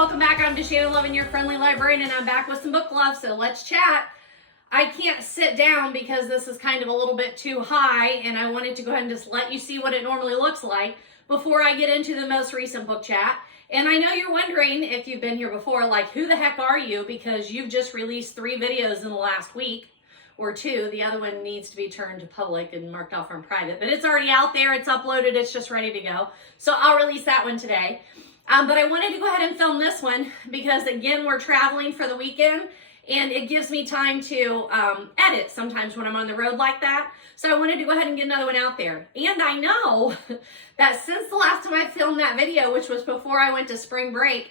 welcome back. I'm DaShannon Lovin, your friendly librarian, and I'm back with some book love, so let's chat. I can't sit down because this is kind of a little bit too high, and I wanted to go ahead and just let you see what it normally looks like before I get into the most recent book chat. And I know you're wondering, if you've been here before, like, who the heck are you? Because you've just released 3 videos in the last week, or 2. The other one needs to be turned to public and marked off from private, but it's already out there, it's uploaded, it's just ready to go. So I'll release that one today. But I wanted to go ahead and film this one because, again, we're traveling for the weekend, and it gives me time to edit sometimes when I'm on the road like that. So I wanted to go ahead and get another one out there. And I know that since the last time I filmed that video, which was before I went to spring break,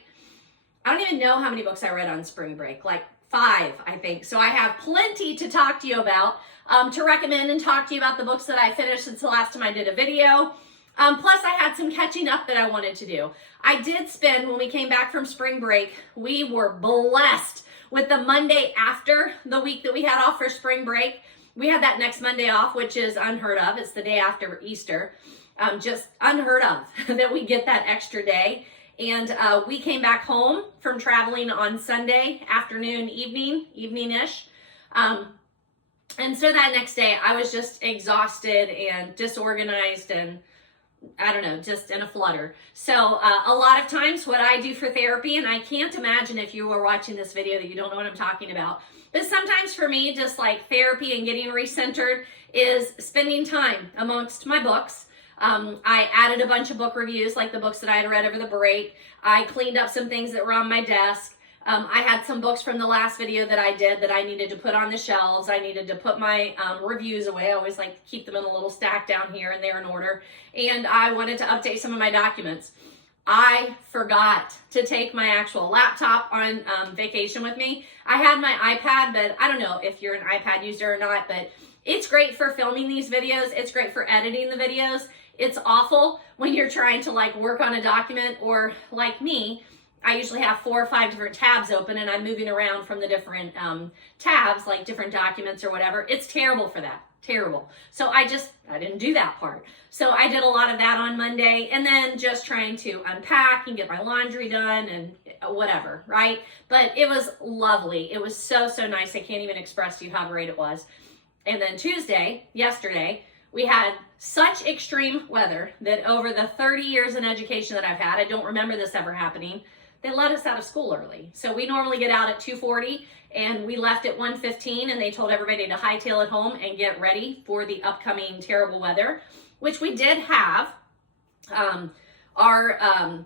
I don't even know how many books I read on spring break, like 5, I think. So I have plenty to talk to you about, to recommend and talk to you about the books that I finished since the last time I did a video. Plus, I had some catching up that I wanted to do. I did spend, when we came back from spring break, we were blessed with the Monday after the week that we had off for spring break. We had that next Monday off, which is unheard of. It's the day after Easter. Just unheard of that we get that extra day. And we came back home from traveling on Sunday afternoon, evening-ish. And so that next day, I was just exhausted and disorganized and I don't know, just in a flutter. So a lot of times what I do for therapy, and I can't imagine if you were watching this video that you don't know what I'm talking about, but sometimes for me, just like therapy and getting recentered is spending time amongst my books. I added a bunch of book reviews, like the books that I had read over the break. I cleaned up some things that were on my desk. I had some books from the last video that I did that I needed to put on the shelves. I needed to put my reviews away. I always like to keep them in a little stack down here and there in order. And I wanted to update some of my documents. I forgot to take my actual laptop on vacation with me. I had my iPad, but I don't know if you're an iPad user or not, but it's great for filming these videos. It's great for editing the videos. It's awful when you're trying to like work on a document, or like me, I usually have 4 or 5 different tabs open and I'm moving around from the different tabs, like different documents or whatever. It's terrible for that, terrible. So I didn't do that part. So I did a lot of that on Monday, and then just trying to unpack and get my laundry done and whatever, right? But it was lovely. It was so, so nice. I can't even express to you how great it was. And then Tuesday, yesterday, we had such extreme weather that over the 30 years in education that I've had, I don't remember this ever happening. They let us out of school early. So we normally get out at 2:40, and we left at 1:15, and they told everybody to hightail it home and get ready for the upcoming terrible weather, which we did have. Our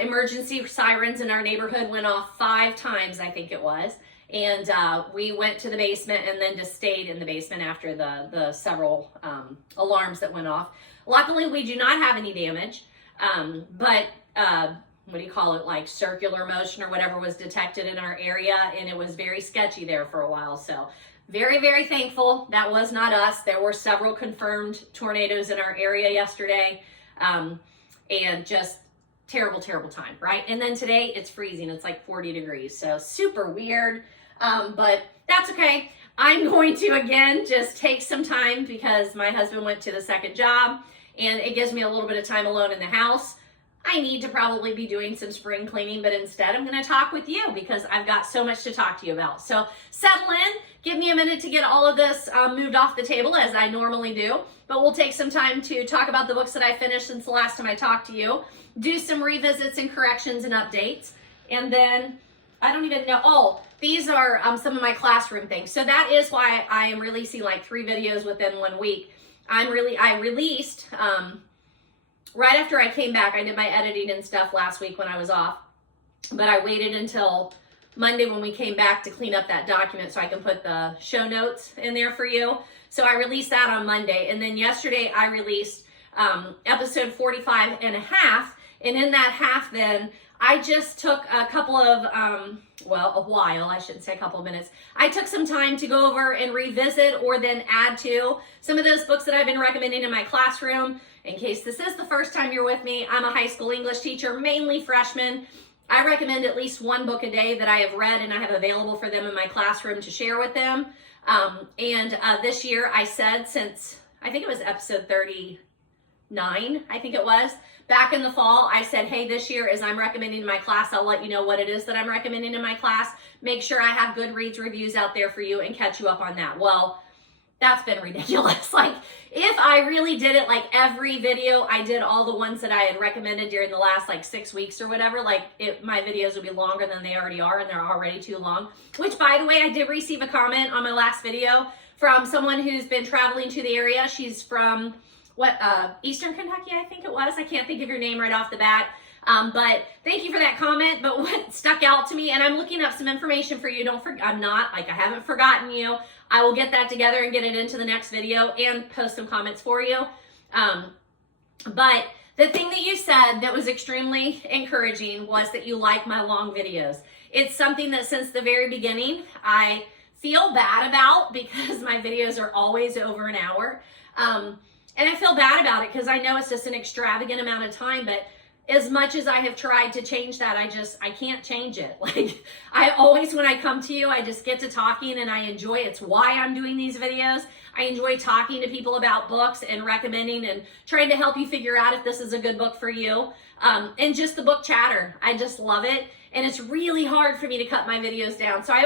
emergency sirens in our neighborhood went off 5 times, I think it was. And we went to the basement and then just stayed in the basement after the several alarms that went off. Luckily, we do not have any damage, but what do you call it, like circular motion or whatever was detected in our area, and it was very sketchy there for a while. So very, very thankful that was not us. There were several confirmed tornadoes in our area yesterday, and just terrible, terrible time, right? And then today it's freezing. It's like 40 degrees, so super weird, but that's okay. I'm going to, again, just take some time because my husband went to the second job, and it gives me a little bit of time alone in the house. I need to probably be doing some spring cleaning, but instead I'm going to talk with you because I've got so much to talk to you about. So settle in, give me a minute to get all of this moved off the table as I normally do, but we'll take some time to talk about the books that I finished since the last time I talked to you, do some revisits and corrections and updates, and then I don't even know, oh, these are some of my classroom things. So that is why I am releasing like 3 videos within 1 week. I released, right after I came back, I did my editing and stuff last week when I was off, but I waited until Monday when we came back to clean up that document so I can put the show notes in there for you. So I released that on Monday, and then yesterday I released episode 45 and a half, and in that half then, I just took a couple of, a while, I shouldn't say a couple of minutes. I took some time to go over and revisit or then add to some of those books that I've been recommending in my classroom. In case this is the first time you're with me, I'm a high school English teacher, mainly freshmen. I recommend at least 1 book a day that I have read and I have available for them in my classroom to share with them. And this year I said, since I think it was episode 30, I think it was. Back in the fall, I said, hey, this year as I'm recommending in my class, I'll let you know what it is that I'm recommending in my class. Make sure I have Goodreads reviews out there for you and catch you up on that. Well, that's been ridiculous. Like, if I really did it like every video, I did all the ones that I had recommended during the last like 6 weeks or whatever, like my videos would be longer than they already are, and they're already too long. Which, by the way, I did receive a comment on my last video from someone who's been traveling to the area. She's from Eastern Kentucky, I think it was. I can't think of your name right off the bat. But thank you for that comment. But what stuck out to me, and I'm looking up some information for you. I haven't forgotten you. I will get that together and get it into the next video and post some comments for you. But the thing that you said that was extremely encouraging was that you like my long videos. It's something that since the very beginning, I feel bad about because my videos are always over an hour. And I feel bad about it because I know it's just an extravagant amount of time, but as much as I have tried to change that, I can't change it. Like, I always, when I come to you, I just get to talking and I enjoy it. It's why I'm doing these videos. I enjoy talking to people about books and recommending and trying to help you figure out if this is a good book for you. And just the book chatter. I just love it. And it's really hard for me to cut my videos down. So I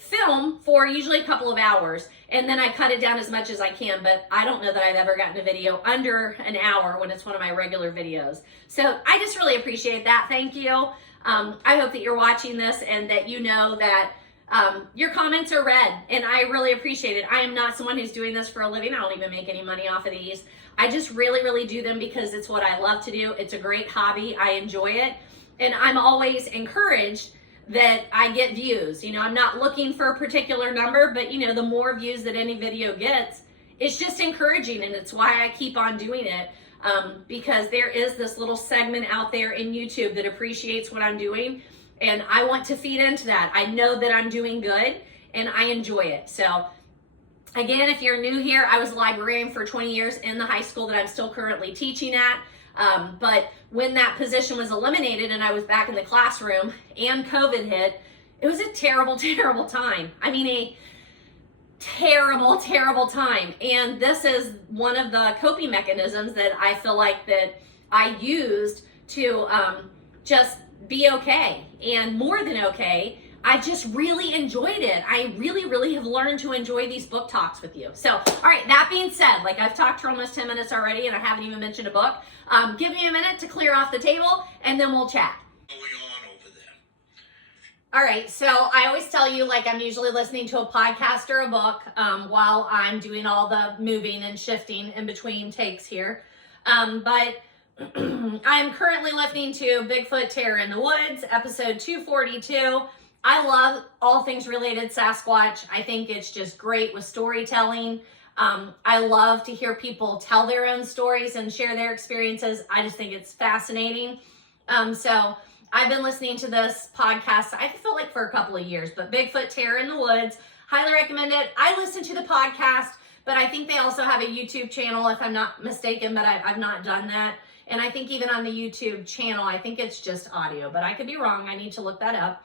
film for usually a couple of hours and then I cut it down as much as I can, but I don't know that I've ever gotten a video under an hour when it's one of my regular videos. So I just really appreciate that. Thank you. I hope that you're watching this and that you know that your comments are read, and I really appreciate it. I am not someone who's doing this for a living. I don't even make any money off of these. I just really, really do them because it's what I love to do. It's a great hobby. I enjoy it. And I'm always encouraged that I get views. You know, I'm not looking for a particular number, but you know, the more views that any video gets, it's just encouraging, and it's why I keep on doing it. Because there is this little segment out there in YouTube that appreciates what I'm doing, and I want to feed into that. I know that I'm doing good, and I enjoy it. So again, if you're new here, I was a librarian for 20 years in the high school that I'm still currently teaching at. But when that position was eliminated and I was back in the classroom and COVID hit, it was a terrible, terrible time. I mean, a terrible, terrible time. And this is one of the coping mechanisms that I feel like that I used to just be okay. And more than okay, I just really enjoyed it. I really, really have learned to enjoy these book talks with you. So, all right, that being said, like I've talked for almost 10 minutes already and I haven't even mentioned a book. Give me a minute to clear off the table and then we'll chat. Going on over there. All right, so I always tell you, like, I'm usually listening to a podcast or a book while I'm doing all the moving and shifting in between takes here. But I'm currently listening to Bigfoot Terror in the Woods, episode 242. I love all things related Sasquatch. I think it's just great with storytelling. I love to hear people tell their own stories and share their experiences. I just think it's fascinating. So I've been listening to this podcast, I feel like for a couple of years, but Bigfoot Terror in the Woods, highly recommend it. I listen to the podcast, but I think they also have a YouTube channel if I'm not mistaken, but I've not done that. And I think even on the YouTube channel, I think it's just audio, but I could be wrong. I need to look that up.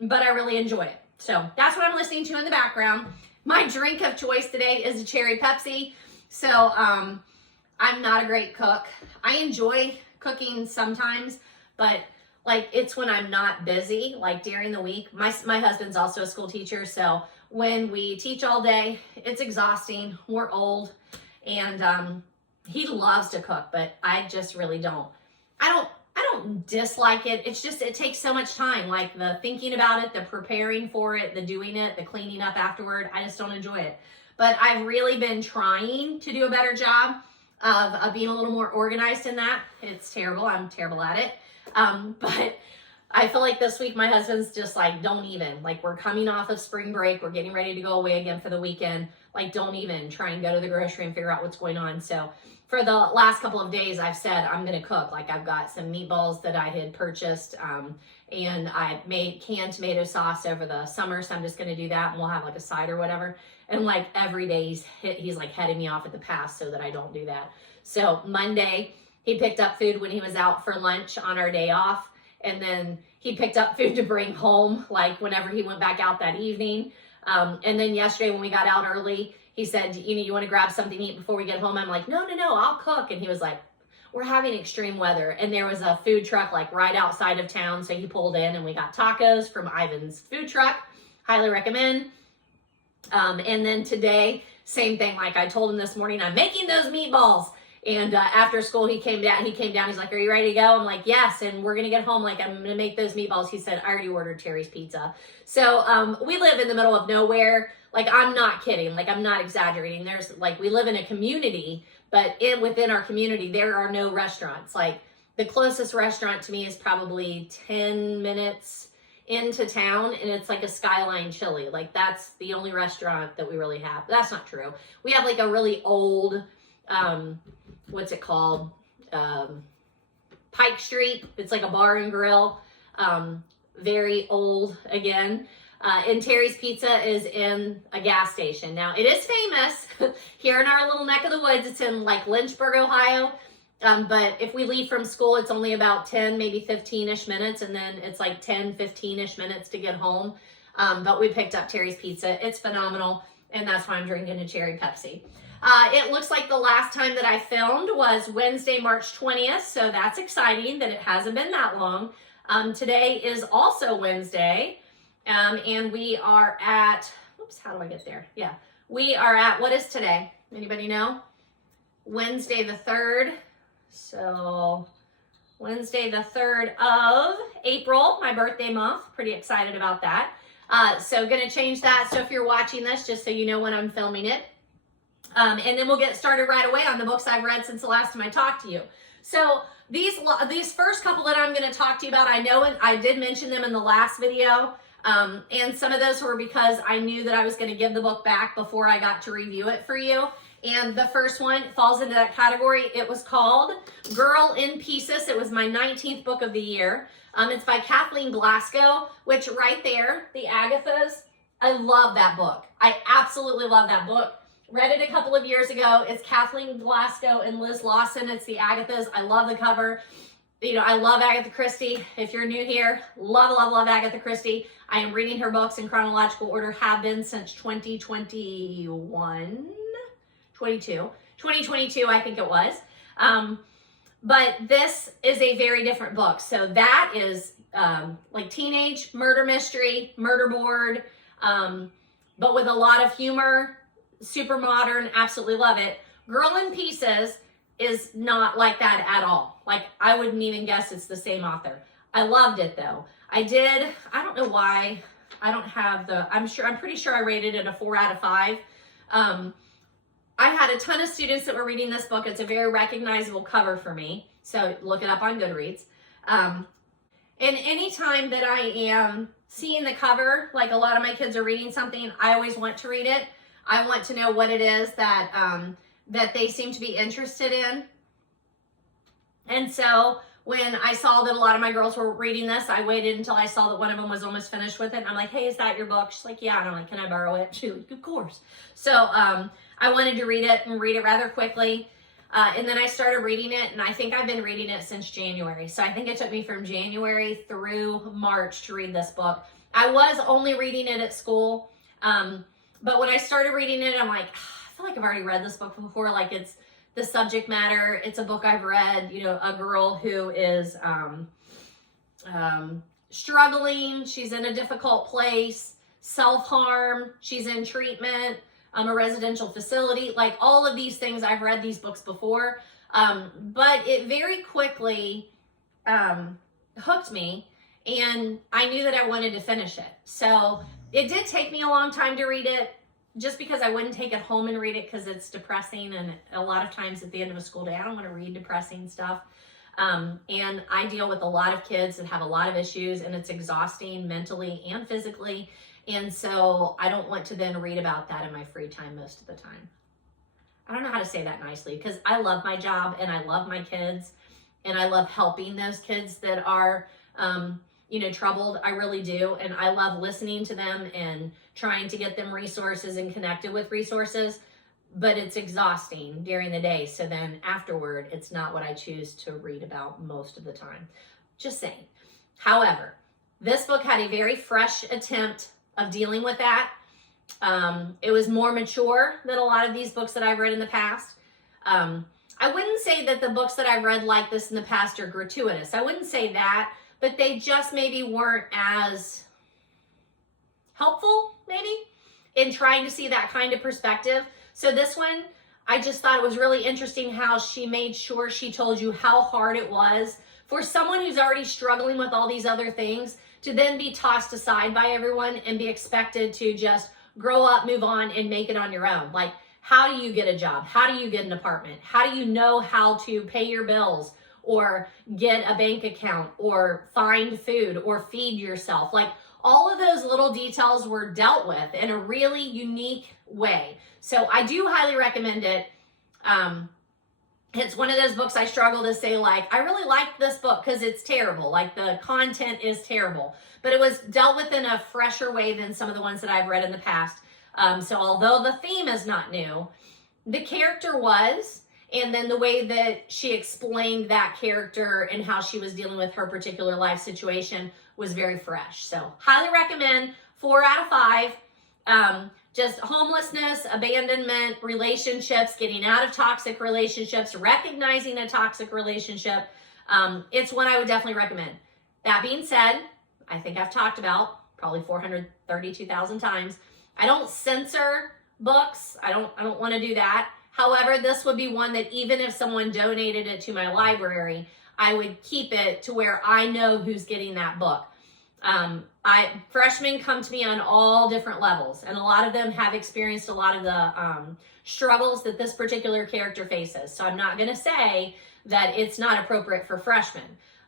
But I really enjoy it. So that's what I'm listening to in the background. My drink of choice today is a cherry Pepsi. So I'm not a great cook. I enjoy cooking sometimes, but like it's when I'm not busy, like during the week. My husband's also a school teacher, so when we teach all day, it's exhausting. We're old, and he loves to cook, but I just really don't. I don't dislike it. It's just, it takes so much time, like the thinking about it, the preparing for it, the doing it, the cleaning up afterward. I just don't enjoy it. But I've really been trying to do a better job of being a little more organized in that. It's terrible. I'm terrible at it. But I feel like this week my husband's just like, don't even. Like, we're coming off of spring break. We're getting ready to go away again for the weekend. Like, don't even try and go to the grocery and figure out what's going on. So for the last couple of days, I've said I'm going to cook. Like, I've got some meatballs that I had purchased, and I made canned tomato sauce over the summer. So I'm just going to do that, and we'll have like a side or whatever. And like every day he's like heading me off at the pass so that I don't do that. So Monday, he picked up food when he was out for lunch on our day off. And then he picked up food to bring home, like whenever he went back out that evening. And then yesterday when we got out early, he said, you know, you want to grab something to eat before we get home? I'm like, no, I'll cook. And he was like, we're having extreme weather. And there was a food truck like right outside of town. So he pulled in and we got tacos from Ivan's food truck. Highly recommend. And then today, same thing. Like I told him this morning, I'm making those meatballs. And after school, he came down. He's like, are you ready to go? I'm like, yes. And we're going to get home. Like, I'm going to make those meatballs. He said, I already ordered Terry's Pizza. So we live in the middle of nowhere. Like, I'm not kidding. Like, I'm not exaggerating. There's like, we live in a community, but within our community, there are no restaurants. Like, the closest restaurant to me is probably 10 minutes into town, and it's like a Skyline Chili. Like, that's the only restaurant that we really have. But that's not true. We have like a really old, what's it called? Pike Street. It's like a bar and grill. Very old again. And Terry's Pizza is in a gas station. Now, it is famous here in our little neck of the woods. It's in like Lynchburg, Ohio. But if we leave from school, it's only about 10, maybe 15-ish minutes. And then it's like 10, 15-ish minutes to get home. But we picked up Terry's Pizza. It's phenomenal. And that's why I'm drinking a cherry Pepsi. It looks like the last time that I filmed was Wednesday, March 20th. So that's exciting that it hasn't been that long. Today is also Wednesday. And we are at, oops, how do I get there? Yeah, we are at, what is today? Anybody know? Wednesday the 3rd. So Wednesday the 3rd of April, my birthday month. Pretty excited about that. So gonna change that. So if you're watching this, just so you know when I'm filming it. And then we'll get started right away on the books I've read since the last time I talked to you. So these first couple that I'm going to talk to you about, I know, and I did mention them in the last video. And some of those were because I knew that I was going to give the book back before I got to review it for you. And the first one falls into that category. It was called Girl in Pieces. It was my 19th book of the year. It's by Kathleen Glasgow, which right there, the Agathas, I love that book. I absolutely love that book. Read it a couple of years ago. It's Kathleen Glasgow and Liz Lawson. It's the Agathas. I love the cover. You know, I love Agatha Christie. If you're new here, love Agatha Christie. I am reading her books in chronological order, have been since 2022, I think it was. But this is a very different book. So that is like teenage murder mystery, murder board, but with a lot of humor. Super modern, absolutely love it. Girl in Pieces is not like that at all. Like, I wouldn't even guess it's the same author. I loved it though. I don't know why I don't have I'm pretty sure I rated it a 4 out of 5. I had a ton of students that were reading this book. It's a very recognizable cover for me. So look it up on Goodreads. And anytime that I am seeing the cover, like a lot of my kids are reading something, I always want to read it. I want to know what it is that that they seem to be interested in. And so when I saw that a lot of my girls were reading this, I waited until I saw that one of them was almost finished with it. And I'm like, hey, is that your book? She's like, yeah. And I'm like, can I borrow it? She's like, of course. So I wanted to read it and read it rather quickly. And then I started reading it, and I think I've been reading it since January. So I think it took me from January through March to read this book. I was only reading it at school. But when I started reading it, I'm like, I feel like I've already read this book before. Like, it's the subject matter. It's a book I've read, you know, a girl who is struggling. She's in a difficult place, self-harm. She's in treatment, a residential facility. Like, all of these things, I've read these books before. But it very quickly hooked me, and I knew that I wanted to finish it. So it did take me a long time to read it, just because I wouldn't take it home and read it because it's depressing. And a lot of times at the end of a school day, I don't want to read depressing stuff. And I deal with a lot of kids that have a lot of issues, and it's exhausting mentally and physically. And so I don't want to then read about that in my free time most of the time. I don't know how to say that nicely, because I love my job and I love my kids and I love helping those kids that are, you know, troubled. I really do. And I love listening to them and trying to get them resources and connected with resources, but it's exhausting during the day. So then afterward, it's not what I choose to read about most of the time. Just saying. However, this book had a very fresh attempt of dealing with that. It was more mature than a lot of these books that I've read in the past. I wouldn't say that the books that I've read like this in the past are gratuitous. I wouldn't say that, but they just maybe weren't as helpful, maybe, in trying to see that kind of perspective. So this one, I just thought it was really interesting how she made sure she told you how hard it was for someone who's already struggling with all these other things to then be tossed aside by everyone and be expected to just grow up, move on, and make it on your own. Like, how do you get a job? How do you get an apartment? How do you know how to pay your bills or get a bank account or find food or feed yourself? Like, all of those little details were dealt with in a really unique way. So I do highly recommend it. It's one of those books I struggle to say, like, I really like this book because it's terrible. Like, the content is terrible. But it was dealt with in a fresher way than some of the ones that I've read in the past. So although the theme is not new, the character was, and then the way that she explained that character and how she was dealing with her particular life situation was very fresh. So highly recommend. 4 out of 5. Just homelessness, abandonment, relationships, getting out of toxic relationships, recognizing a toxic relationship. It's one I would definitely recommend. That being said, I think I've talked about probably 432,000 times. I don't censor books. I don't want to do that. However, this would be one that even if someone donated it to my library, I would keep it to where I know who's getting that book. Freshmen come to me on all different levels, and a lot of them have experienced a lot of the struggles that this particular character faces. So I'm not going to say that it's not appropriate for freshmen,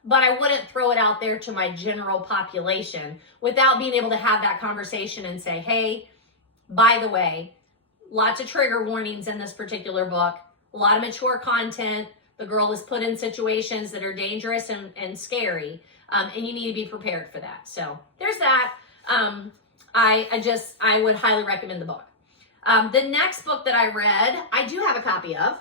but I wouldn't throw it out there to my general population without being able to have that conversation and say, hey, by the way, lots of trigger warnings in this particular book, a lot of mature content. The girl is put in situations that are dangerous and scary. And you need to be prepared for that. So there's that. I would highly recommend the book. The next book that I read, I do have a copy of,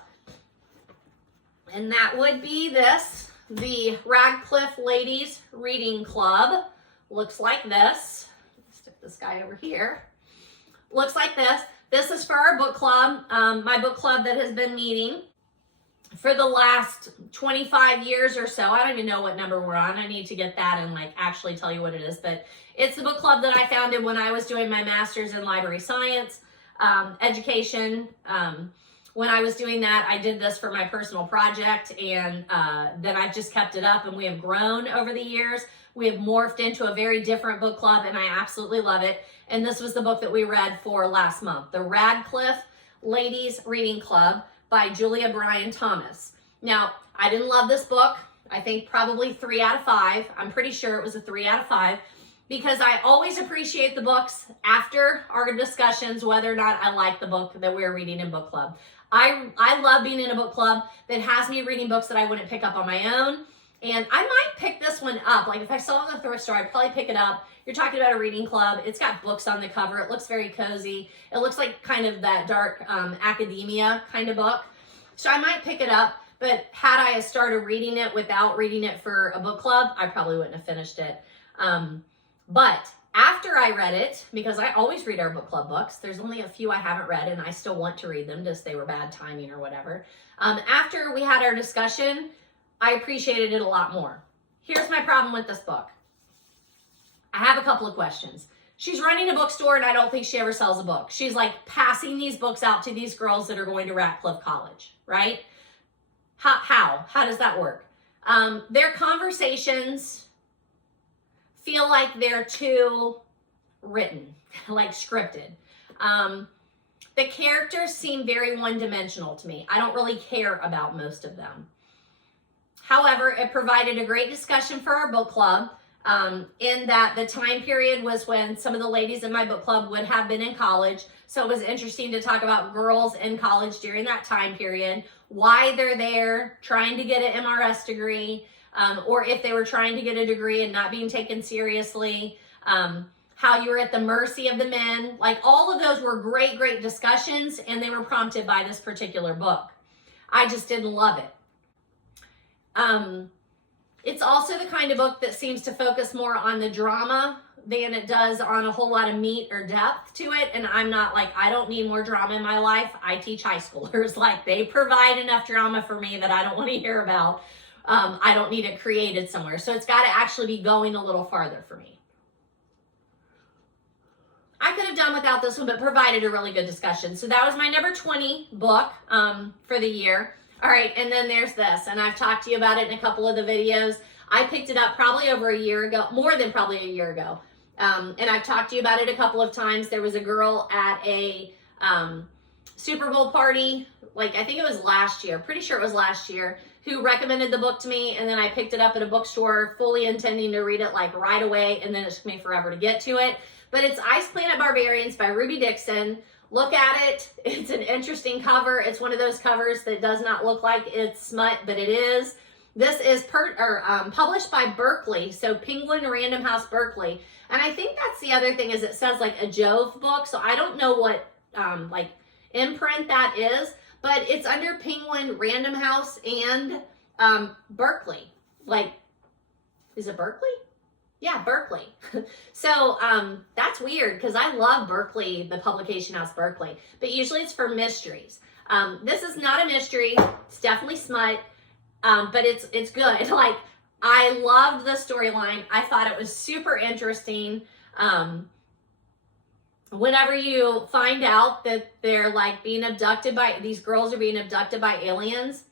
and that would be this, the Radcliffe Ladies Reading Club. Looks like this. Stick this guy over here. Looks like this. This is for our book club, my book club that has been meeting for the last 25 years or so. I don't even know what number we're on. I need to get that and like actually tell you what it is, but it's the book club that I founded when I was doing my master's in library science, education. When I was doing that, I did this for my personal project, and then I've just kept it up, and we have grown over the years. We have morphed into a very different book club, and I absolutely love it. And this was the book that we read for last month, the Radcliffe Ladies Reading Club by Julia Bryan Thomas. Now, I didn't love this book. I think probably 3 out of 5. I'm pretty sure it was a 3 out of 5 because I always appreciate the books after our discussions, whether or not I like the book that we're reading in book club. I love being in a book club that has me reading books that I wouldn't pick up on my own. And I might pick this one up. Like if I saw it in the thrift store, I'd probably pick it up. You're talking about a reading club. It's got books on the cover. It looks very cozy. It looks like kind of that dark academia kind of book. So I might pick it up, but had I started reading it without reading it for a book club, I probably wouldn't have finished it. But after I read it, because I always read our book club books, there's only a few I haven't read and I still want to read them, just they were bad timing or whatever. After we had our discussion, I appreciated it a lot more. Here's my problem with this book. I have a couple of questions. She's running a bookstore and I don't think she ever sells a book. She's like passing these books out to these girls that are going to Radcliffe College, right? How does that work? Their conversations feel like they're too written, like scripted. The characters seem very one-dimensional to me. I don't really care about most of them. However, it provided a great discussion for our book club. In that the time period was when some of the ladies in my book club would have been in college. So it was interesting to talk about girls in college during that time period, why they're there, trying to get an MRS degree, or if they were trying to get a degree and not being taken seriously, how you were at the mercy of the men. Like all of those were great, great discussions, and they were prompted by this particular book. I just didn't love it. It's also the kind of book that seems to focus more on the drama than it does on a whole lot of meat or depth to it. And I'm not like, I don't need more drama in my life. I teach high schoolers. Like, they provide enough drama for me that I don't want to hear about. I don't need it created somewhere. So it's got to actually be going a little farther for me. I could have done without this one, but provided a really good discussion. So that was my number 20 book for the year. All right, and then there's this, and I've talked to you about it in a couple of the videos. I picked it up probably over a year ago, more than probably a year ago. And I've talked to you about it a couple of times. There was a girl at a Super Bowl party, like I think it was last year, pretty sure it was last year, who recommended the book to me, and then I picked it up at a bookstore fully intending to read it like right away, and then it took me forever to get to it. But it's Ice Planet Barbarians by Ruby Dixon. Look at it. It's an interesting cover. It's one of those covers that does not look like it's smut, but it is. This is published by Berkeley, so Penguin Random House Berkeley. And I think that's the other thing, is it says like a Jove book, so I don't know what like imprint that is, but it's under Penguin Random House and Berkeley. Like, is it Berkeley? Yeah, Berkeley. So that's weird, because I love Berkeley, the publication house Berkeley, but usually it's for mysteries. This is not a mystery. It's definitely smut, but it's good. Like, I loved the storyline. I thought it was super interesting. Whenever you find out that they're like being abducted by, these girls are being abducted by aliens,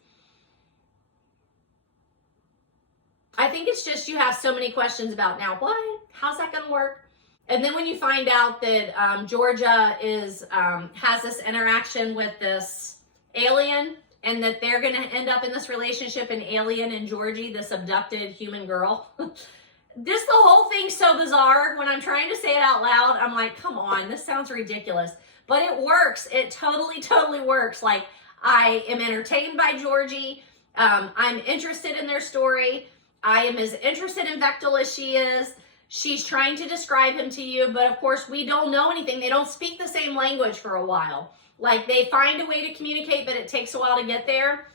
I think it's just, you have so many questions about, now what? How's that going to work? And then when you find out that Georgia has this interaction with this alien, and that they're going to end up in this relationship, an alien and Georgie, this abducted human girl. The whole thing's so bizarre. When I'm trying to say it out loud, I'm like, come on, this sounds ridiculous. But it works. It totally, totally works. Like, I am entertained by Georgie. I'm interested in their story. I am as interested in Vectel as she is. She's trying to describe him to you, but of course we don't know anything. They don't speak the same language for a while. Like, they find a way to communicate, but it takes a while to get there.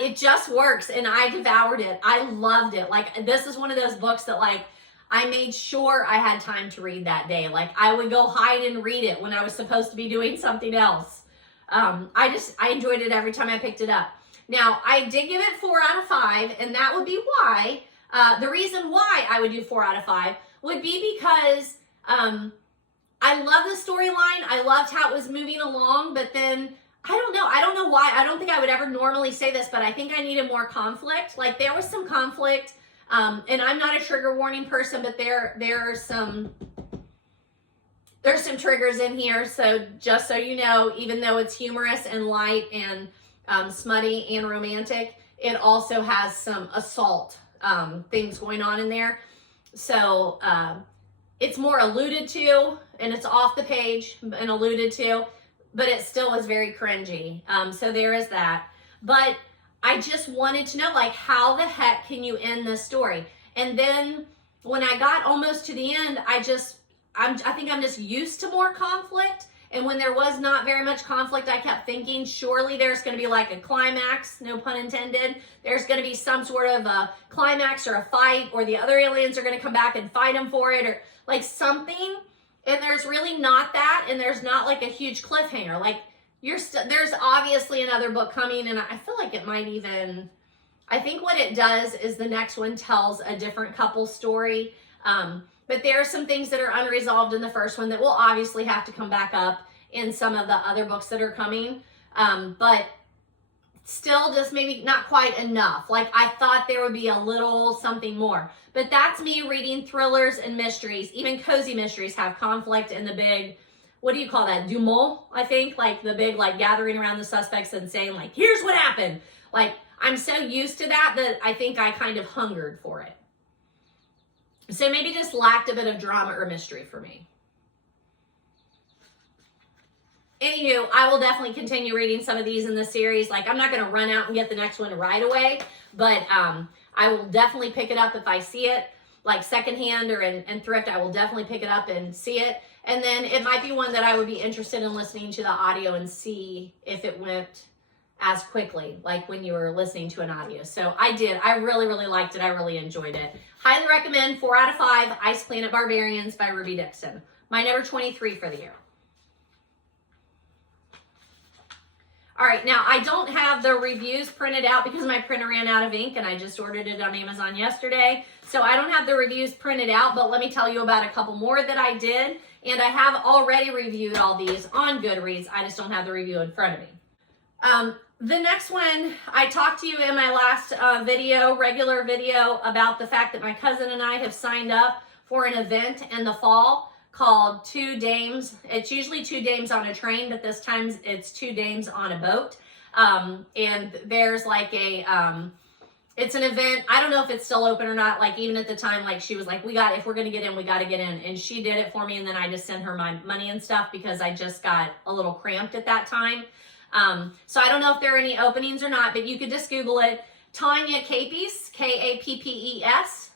It just works, and I devoured it. I loved it. Like, this is one of those books that, like, I made sure I had time to read that day. Like, I would go hide and read it when I was supposed to be doing something else. I enjoyed it every time I picked it up. Now, I did give it 4 out of 5, and that would be why, the reason why I would do 4 out of 5 would be because I love the storyline. I loved how it was moving along, but then, I don't know why. I don't think I would ever normally say this, but I think I needed more conflict. Like, there was some conflict, and I'm not a trigger warning person, but there's some triggers in here, so just so you know, even though it's humorous and light and smutty and romantic, it also has some assault things going on in there. So it's more alluded to, and it's off the page and alluded to, but it still is very cringy. So there is that. But I just wanted to know, like, how the heck can you end this story? And then when I got almost to the end, I think I'm just used to more conflict. And when there was not very much conflict, I kept thinking, surely there's going to be like a climax, no pun intended. There's going to be some sort of a climax or a fight, or the other aliens are going to come back and fight them for it, or like something. And there's really not that, and there's not like a huge cliffhanger. Like, there's obviously another book coming, and I feel like it might even, I think what it does is the next one tells a different couple story. But there are some things that are unresolved in the first one that will obviously have to come back up in some of the other books that are coming. But still just maybe not quite enough. Like, I thought there would be a little something more. But that's me reading thrillers and mysteries. Even cozy mysteries have conflict and the big, what do you call that? Denouement, I think. Like, the big, like, gathering around the suspects and saying, like, here's what happened. Like, I'm so used to that I think I kind of hungered for it. So maybe just lacked a bit of drama or mystery for me. Anywho, I will definitely continue reading some of these in the series. Like, I'm not going to run out and get the next one right away, but I will definitely pick it up if I see it, like secondhand or in thrift. I will definitely pick it up and see it. And then it might be one that I would be interested in listening to the audio and see if it went as quickly, like when you were listening to an audio. So I did. I really, really liked it. I really enjoyed it. Highly recommend. 4 out of 5. Ice Planet Barbarians by Ruby Dixon. My number 23 for the year. All right, now I don't have the reviews printed out because my printer ran out of ink and I just ordered it on Amazon yesterday. So I don't have the reviews printed out, but let me tell you about a couple more that I did. And I have already reviewed all these on Goodreads. I just don't have the review in front of me. The next one, I talked to you in my last regular video, about the fact that my cousin and I have signed up for an event in the fall called 2 Dames. It's usually 2 dames on a train, but this time it's 2 dames on a boat. And there's like a, it's an event. I don't know if it's still open or not. Like even at the time, like she was like, if we're going to get in, we got to get in. And she did it for me. And then I just sent her my money and stuff because I just got a little cramped at that time. So I don't know if there are any openings or not, but you could just Google it. Tanya Kappes, Kappes,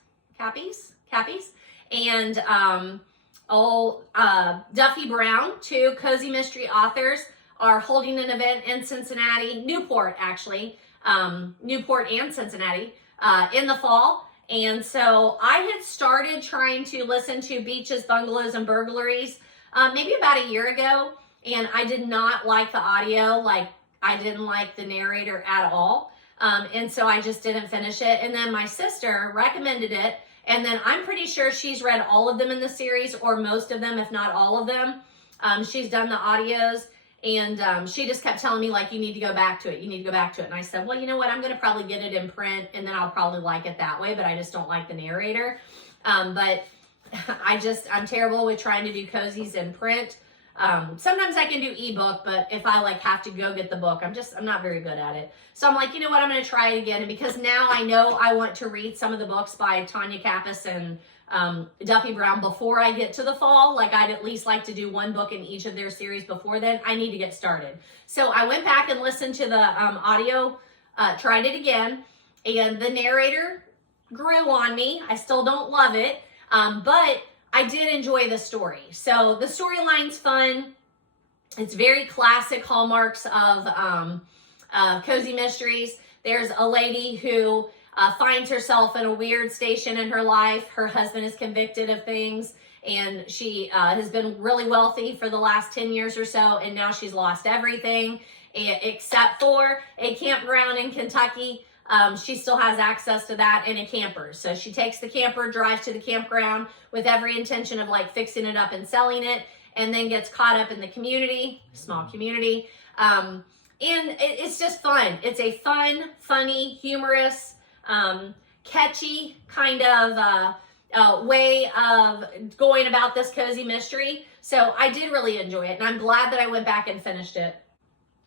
Kappes, and Duffy Brown, 2 cozy mystery authors, are holding an event in Cincinnati, Newport actually, Newport and Cincinnati, in the fall. And so I had started trying to listen to Beaches, Bungalows, and Burglaries maybe about a year ago. And I did not like the audio. Like I didn't like the narrator at all. And so I just didn't finish it. And then my sister recommended it. And then I'm pretty sure she's read all of them in the series, or most of them, if not all of them. She's done the audios, and she just kept telling me, like, you need to go back to it. You need to go back to it. And I said, well, you know what? I'm going to probably get it in print, and then I'll probably like it that way, but I just don't like the narrator. But I'm terrible with trying to do cozies in print. Sometimes I can do ebook, but if I like have to go get the book, I'm not very good at it. So I'm like, you know what, I'm going to try it again. And because now I know I want to read some of the books by Tanya Kappes and Duffy Brown before I get to the fall. Like I'd at least like to do 1 book in each of their series before then. I need to get started. So I went back and listened to the audio, tried it again, and the narrator grew on me. I still don't love it, but I did enjoy the story. So the storyline's fun. It's very classic hallmarks of cozy mysteries. There's a lady who finds herself in a weird station in her life. Her husband is convicted of things, and she has been really wealthy for the last 10 years or so, and now she's lost everything except for a campground in Kentucky. She still has access to that and a camper. So she takes the camper, drives to the campground with every intention of like fixing it up and selling it, and then gets caught up in the community, small community. And it's just fun. It's a fun, funny, humorous, catchy kind of way of going about this cozy mystery. So I did really enjoy it, and I'm glad that I went back and finished it.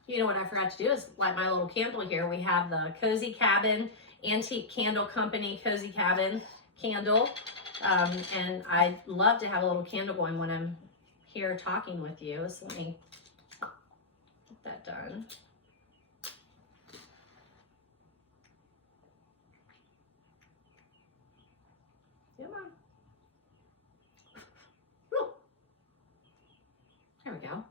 You know what I forgot to do is light my little candle here. We have the Cozy Cabin Antique Candle Company Cozy Cabin candle. And I love to have a little candle going when I'm here talking with you. So let me get that done. Come on. Whew. There we go.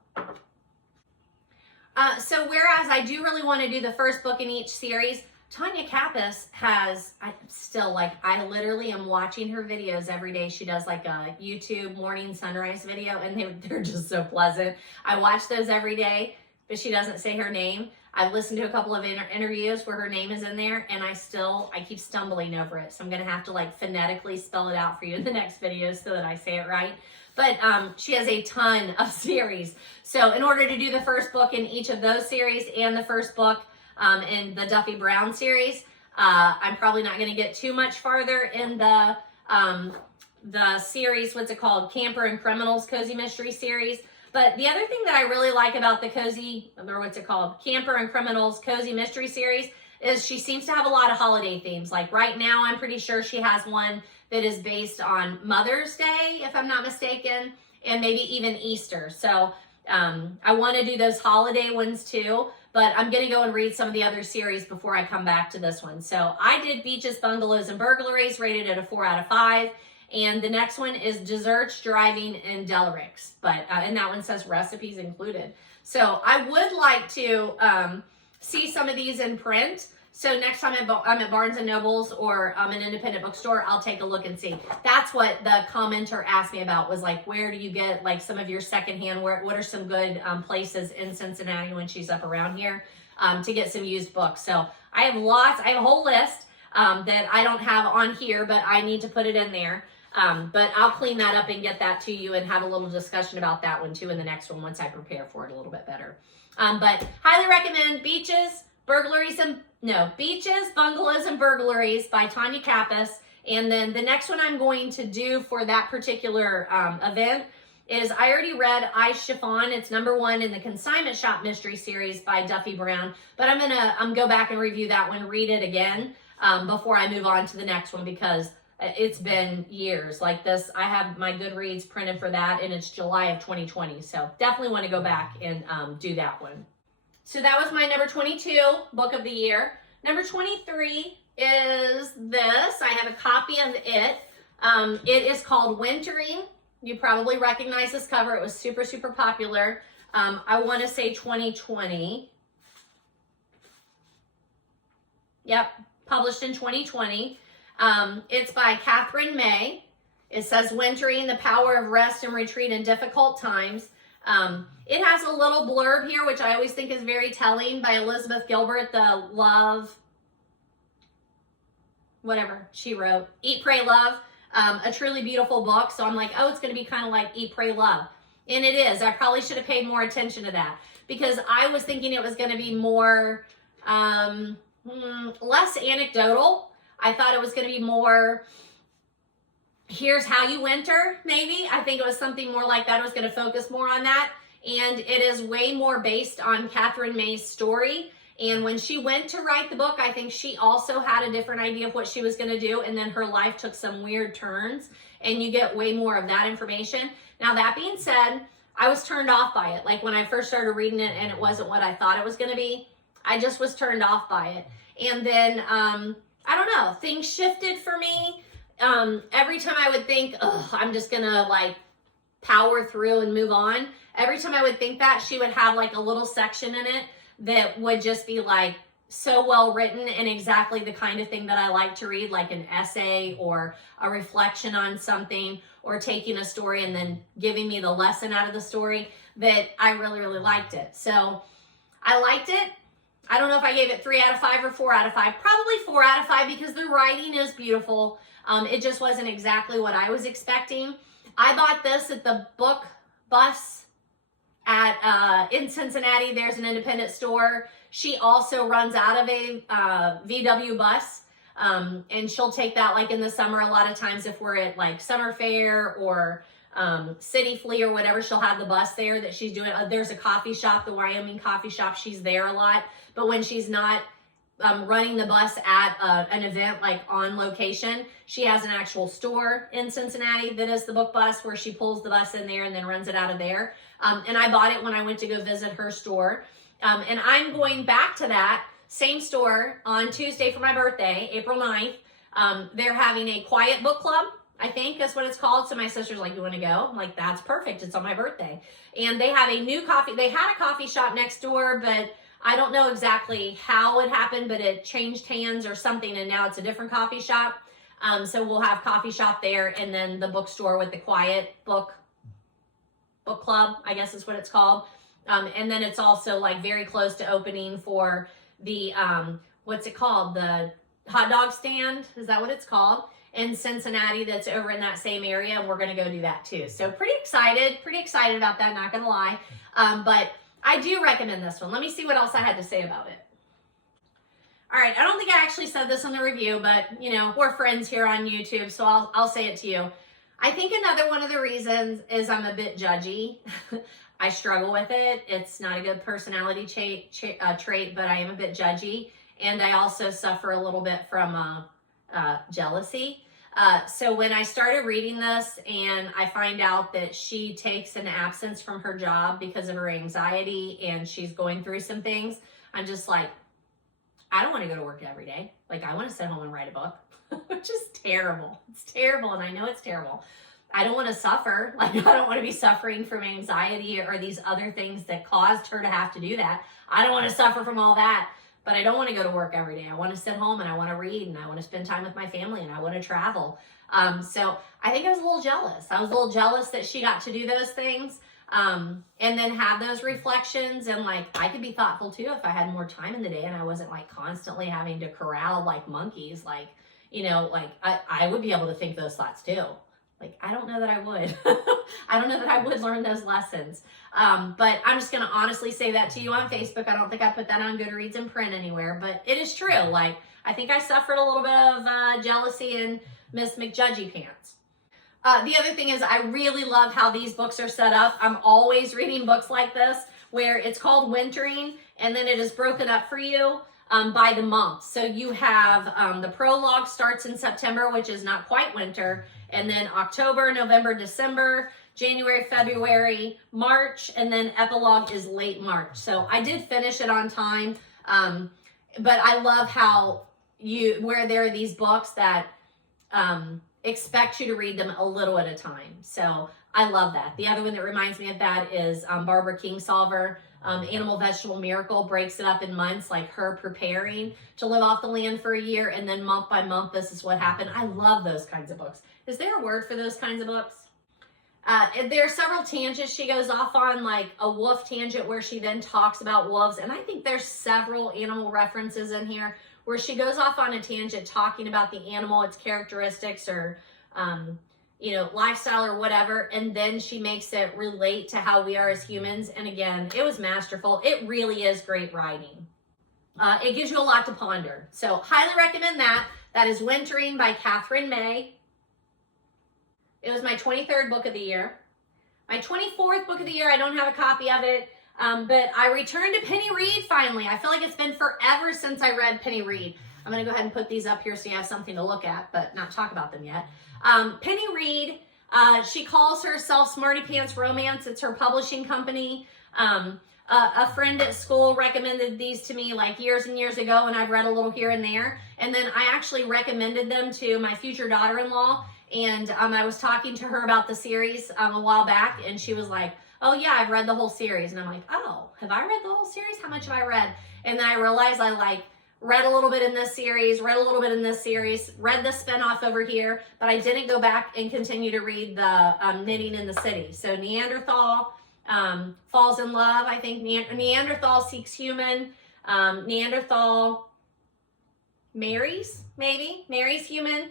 So whereas I do really want to do the first book in each series, Tanya Kappes has, I literally am watching her videos every day. She does like a YouTube morning sunrise video, and they're just so pleasant. I watch those every day, but she doesn't say her name. I've listened to a couple of interviews where her name is in there, and I keep stumbling over it. So I'm going to have to like phonetically spell it out for you in the next video so that I say it right. But she has a ton of series. So in order to do the first book in each of those series and the first book in the Duffy Brown series, I'm probably not going to get too much farther in the series, what's it called? Camper and Criminals Cozy Mystery Series. But the other thing that I really like about the Camper and Criminals Cozy Mystery Series is she seems to have a lot of holiday themes. Like right now, I'm pretty sure she has one that is based on Mother's Day, if I'm not mistaken, and maybe even Easter. So I want to do those holiday ones too, but I'm going to go and read some of the other series before I come back to this one. So I did Beaches, Bungalows, and Burglaries, rated at a 4 out of 5. And the next one is Desserts, Driving, and Delarix. And that one says recipes included. So I would like to see some of these in print. So next time I'm at Barnes & Nobles or an independent bookstore, I'll take a look and see. That's what the commenter asked me about, was like, where do you get like some of your secondhand, what are some good places in Cincinnati when she's up around here to get some used books. So I have a whole list that I don't have on here, but I need to put it in there. But I'll clean that up and get that to you and have a little discussion about that one too in the next one once I prepare for it a little bit better. But highly recommend Beaches, Bungalows, and Burglaries by Tanya Kappes. And then the next one I'm going to do for that particular event is, I already read Ice Chiffon. It's #1 in the Consignment Shop Mystery Series by Duffy Brown. But I'm gonna go back and review that one, read it again before I move on to the next one, because it's been years like this. I have my Goodreads printed for that, and it's July of 2020. So definitely want to go back and do that one. So that was my number 22 book of the year. Number 23 is this. I have a copy of it. It is called Wintering. You probably recognize this cover. It was super, super popular. I want to say 2020. Yep, published in 2020. It's by Catherine May. It says Wintering, the power of rest and retreat in difficult times. It has a little blurb here, which I always think is very telling, by Elizabeth Gilbert, the Love, whatever she wrote, Eat, Pray, Love, a truly beautiful book. So I'm like, oh, it's going to be kind of like Eat, Pray, Love. And it is. I probably should have paid more attention to that, because I was thinking it was going to be more, less anecdotal. I thought it was going to be more, here's how you winter, maybe. I think it was something more like that. It was going to focus more on that. And it is way more based on Catherine May's story. And when she went to write the book, I think she also had a different idea of what she was going to do. And then her life took some weird turns, and you get way more of that information. Now, that being said, I was turned off by it. Like when I first started reading it and it wasn't what I thought it was going to be, I just was turned off by it. And then, I don't know, things shifted for me. Every time I would think, oh, I'm just gonna like power through and move on. Every time I would think that, she would have like a little section in it that would just be like so well written and exactly the kind of thing that I like to read, like an essay or a reflection on something, or taking a story and then giving me the lesson out of the story, that I really, really liked it. So I liked it. I don't know if I gave it 3 out of 5 or 4 out of 5. Probably 4 out of 5, because the writing is beautiful. It just wasn't exactly what I was expecting. I bought this at the book bus in Cincinnati. There's an independent store. She also runs out of a VW bus, and she'll take that like in the summer. A lot of times if we're at like summer fair or City Flea or whatever, she'll have the bus there that she's doing. There's a coffee shop, the Wyoming coffee shop. She's there a lot. But when she's not running the bus at an event like on location, she has an actual store in Cincinnati that is the book bus, where she pulls the bus in there and then runs it out of there. And I bought it when I went to go visit her store. And I'm going back to that same store on Tuesday for my birthday, April 9th. They're having a quiet book club, I think that's what it's called. So my sister's like, you want to go? I'm like, that's perfect. It's on my birthday. And they have a new coffee. They had a coffee shop next door, but I don't know exactly how it happened, but it changed hands or something, and now it's a different coffee shop. So we'll have coffee shop there, and then the bookstore with the quiet book club, I guess is what it's called. And then it's also like very close to opening for the, what's it called? The hot dog stand. Is that what it's called? In Cincinnati, that's over in that same area. And we're going to go do that too. So pretty excited about that. Not going to lie. But I do recommend this one. Let me see what else I had to say about it. All right, I don't think I actually said this in the review, but you know, we're friends here on YouTube, so I'll say it to you. I think another one of the reasons is I'm a bit judgy. I struggle with it. It's not a good personality trait, but I am a bit judgy, and I also suffer a little bit from jealousy. So when I started reading this and I find out that she takes an absence from her job because of her anxiety and she's going through some things, I'm just like, I don't want to go to work every day. Like, I want to sit home and write a book, which is terrible. It's terrible, and I know it's terrible. I don't want to suffer. Like, I don't want to be suffering from anxiety or these other things that caused her to have to do that. I don't want to suffer from all that, but I don't want to go to work every day. I want to sit home and I want to read and I want to spend time with my family and I want to travel. So I think I was a little jealous. I was a little jealous that she got to do those things. And then have those reflections, and like I could be thoughtful too if I had more time in the day and I wasn't like constantly having to corral like monkeys. Like, you know, like I would be able to think those thoughts too. Like, I don't know that I would. I don't know that I would learn those lessons. But I'm just going to honestly say that to you on Facebook. I don't think I put that on Goodreads in print anywhere, but it is true. Like, I think I suffered a little bit of jealousy and Miss McJudgy pants. The other thing is I really love how these books are set up. I'm always reading books like this where it's called Wintering, and then it is broken up for you by the month. So you have the prologue starts in September, which is not quite winter, and then October, November, December, January, February, March, and then epilogue is late March. So I did finish it on time, but I love how where there are these books that expect you to read them a little at a time. So I love that. The other one that reminds me of that is Barbara Kingsolver. Animal Vegetable Miracle breaks it up in months, like her preparing to live off the land for a year, and then month by month, this is what happened. I love those kinds of books. Is there a word for those kinds of books? There are several tangents she goes off on, like a wolf tangent where she then talks about wolves, and I think there's several animal references in here where she goes off on a tangent talking about the animal, its characteristics, or you know, lifestyle or whatever, and then she makes it relate to how we are as humans. And again, it was masterful. It really is great writing. It gives you a lot to ponder. So highly recommend that. That is Wintering by Catherine May. It was my 23rd book of the year. My 24th book of the year, I don't have a copy of it, but I returned to Penny Reid finally. I feel like it's been forever since I read Penny Reid. I'm going to go ahead and put these up here so you have something to look at, but not talk about them yet. Penny Reid, she calls herself Smarty Pants Romance. It's her publishing company. A friend at school recommended these to me like years and years ago, and I've read a little here and there. And then I actually recommended them to my future daughter-in-law, and I was talking to her about the series a while back, and she was like, oh yeah, I've read the whole series. And I'm like, oh, have I read the whole series? How much have I read? And then I realized I like read a little bit in this series, read a little bit in this series, read the spinoff over here, but I didn't go back and continue to read the Knitting in the City. So Neanderthal falls in love, I think. Neanderthal seeks human. Neanderthal marries, maybe. Marries human.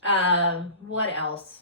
What else?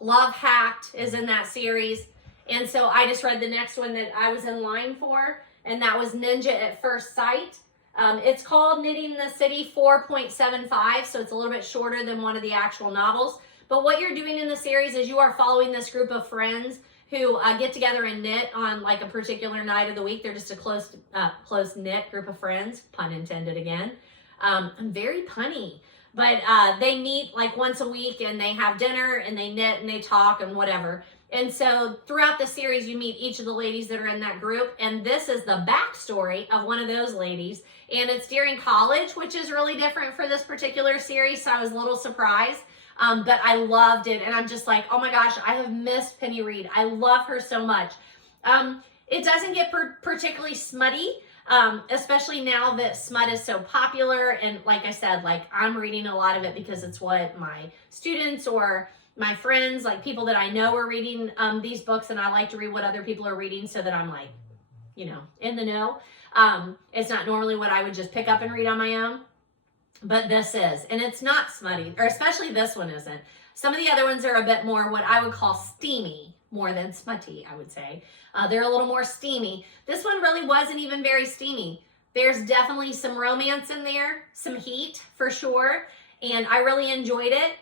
Love Hacked is in that series. And so I just read the next one that I was in line for, and that was Ninja at First Sight. It's called Knitting in the City 4.75, so it's a little bit shorter than one of the actual novels. But what you're doing in the series is you are following this group of friends who get together and knit on like a particular night of the week. They're just a close-knit group of friends, pun intended again. I'm very punny. But they meet like once a week and they have dinner and they knit and they talk and whatever. And so throughout the series, you meet each of the ladies that are in that group. And this is the backstory of one of those ladies. And it's during college, which is really different for this particular series. So I was a little surprised. But I loved it. And I'm just like, oh my gosh, I have missed Penny Reid. I love her so much. It doesn't get particularly smutty. Especially now that smut is so popular. And like I said, like I'm reading a lot of it because it's what my students or my friends, like people that I know are reading these books, and I like to read what other people are reading so that I'm like, you know, in the know. It's not normally what I would just pick up and read on my own, but this is, and it's not smutty, or especially this one isn't. Some of the other ones are a bit more what I would call steamy, more than smutty, I would say. They're a little more steamy. This one really wasn't even very steamy. There's definitely some romance in there, some heat for sure, and I really enjoyed it.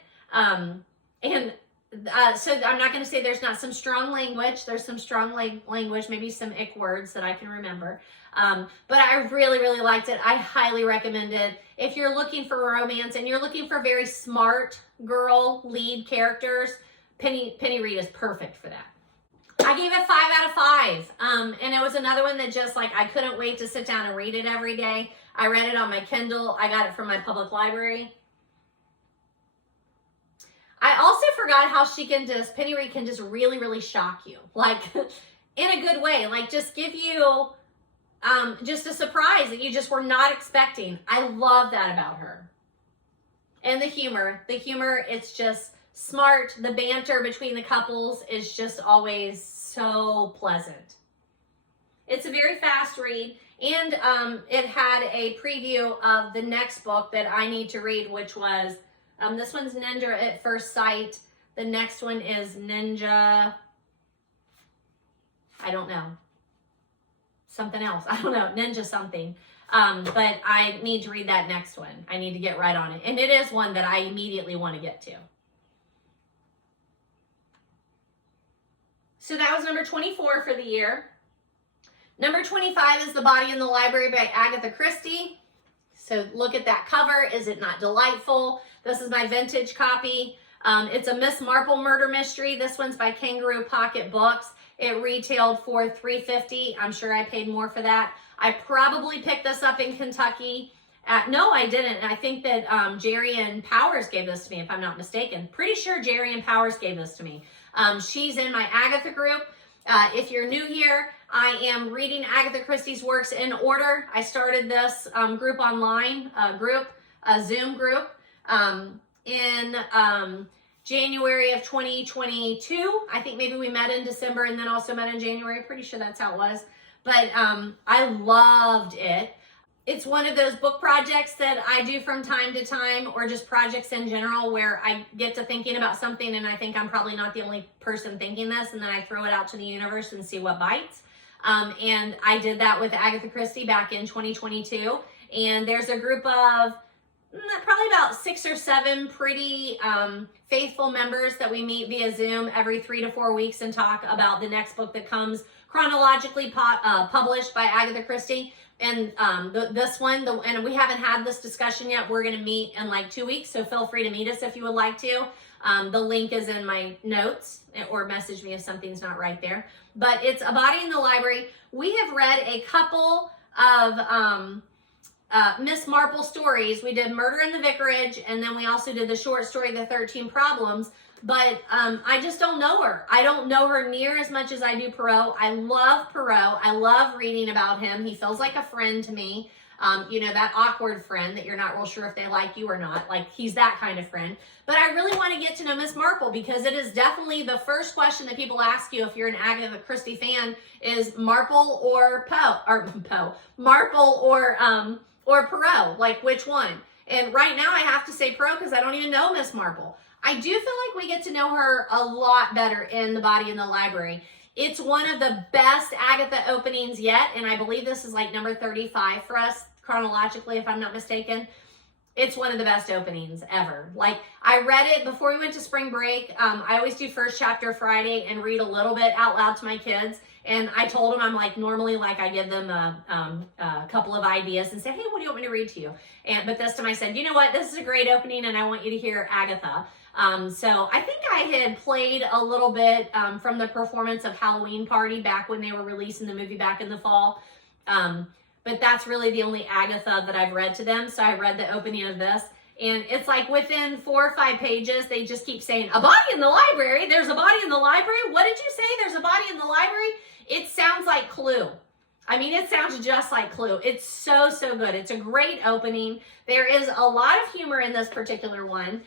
So I'm not going to say there's not some strong language. There's some strong language, maybe some ick words that I can remember. But I really, really liked it. I highly recommend it. If you're looking for romance and you're looking for very smart girl lead characters, Penny Reid is perfect for that. I gave it 5 out of 5. And it was another one that just like, I couldn't wait to sit down and read it every day. I read it on my Kindle. I got it from my public library. I also forgot how Penny Reid can just really, really shock you. Like, in a good way. Like, just give you just a surprise that you just were not expecting. I love that about her. And the humor. It's just smart. The banter between the couples is just always so pleasant. It's a very fast read. And it had a preview of the next book that I need to read, which was, this one's Ninja at First Sight. The next one is Ninja, I don't know, something else. I don't know, Ninja something. But I need to read that next one. I need to get right on it. And it is one that I immediately want to get to. So that was number 24 for the year. Number 25 is The Body in the Library by Agatha Christie. So look at that cover. Is it not delightful? This is my vintage copy. It's a Miss Marple murder mystery. This one's by Kangaroo Pocket Books. It retailed for $3.50. I'm sure I paid more for that. I probably picked this up in Kentucky. No, I didn't. I think that Jerry and Powers gave this to me, if I'm not mistaken. Pretty sure Jerry and Powers gave this to me. She's in my Agatha group. If you're new here, I am reading Agatha Christie's works in order. I started this group online, a Zoom group, in January of 2022. I think maybe we met in December and then also met in January. Pretty sure that's how it was. But I loved it. It's one of those book projects that I do from time to time, or just projects in general where I get to thinking about something and I think I'm probably not the only person thinking this, and then I throw it out to the universe and see what bites. And I did that with Agatha Christie back in 2022. And there's a group of probably about 6 or 7 pretty faithful members that we meet via Zoom every 3 to 4 weeks and talk about the next book that comes chronologically published by Agatha Christie. And this one, and we haven't had this discussion yet. We're going to meet in like 2 weeks, so feel free to meet us if you would like to. The link is in my notes, or message me if something's not right there. But it's A Body in the Library. We have read a couple of Miss Marple stories. We did Murder in the Vicarage, and then we also did the short story, The 13 Problems. But I just don't know her. I don't know her near as much as I do Perrault. I love Perrault. I love reading about him. He feels like a friend to me. You know, that awkward friend that you're not real sure if they like you or not. Like, he's that kind of friend. But I really want to get to know Miss Marple, because it is definitely the first question that people ask you if you're an Agatha Christie fan is Marple or Marple or Perrault. Like, which one? And right now I have to say Perrault because I don't even know Miss Marple. I do feel like we get to know her a lot better in The Body in the Library. It's one of the best Agatha openings yet, and I believe this is like number 35 for us chronologically, if I'm not mistaken. It's one of the best openings ever. Like, I read it before we went to spring break. I always do first chapter Friday and read a little bit out loud to my kids. And I told them, I'm like, normally, like, I give them a couple of ideas and say, hey, what do you want me to read to you? But this time I said, you know what, this is a great opening and I want you to hear Agatha. So I think I had played a little bit from the performance of Halloween Party back when they were releasing the movie back in the fall. But that's really the only Agatha that I've read to them. So I read the opening of this. And it's like within 4 or 5 pages, they just keep saying, a body in the library. There's a body in the library. What did you say? There's a body in the library. It sounds like Clue. I mean, it sounds just like Clue. It's so, so good. It's a great opening. There is a lot of humor in this particular one.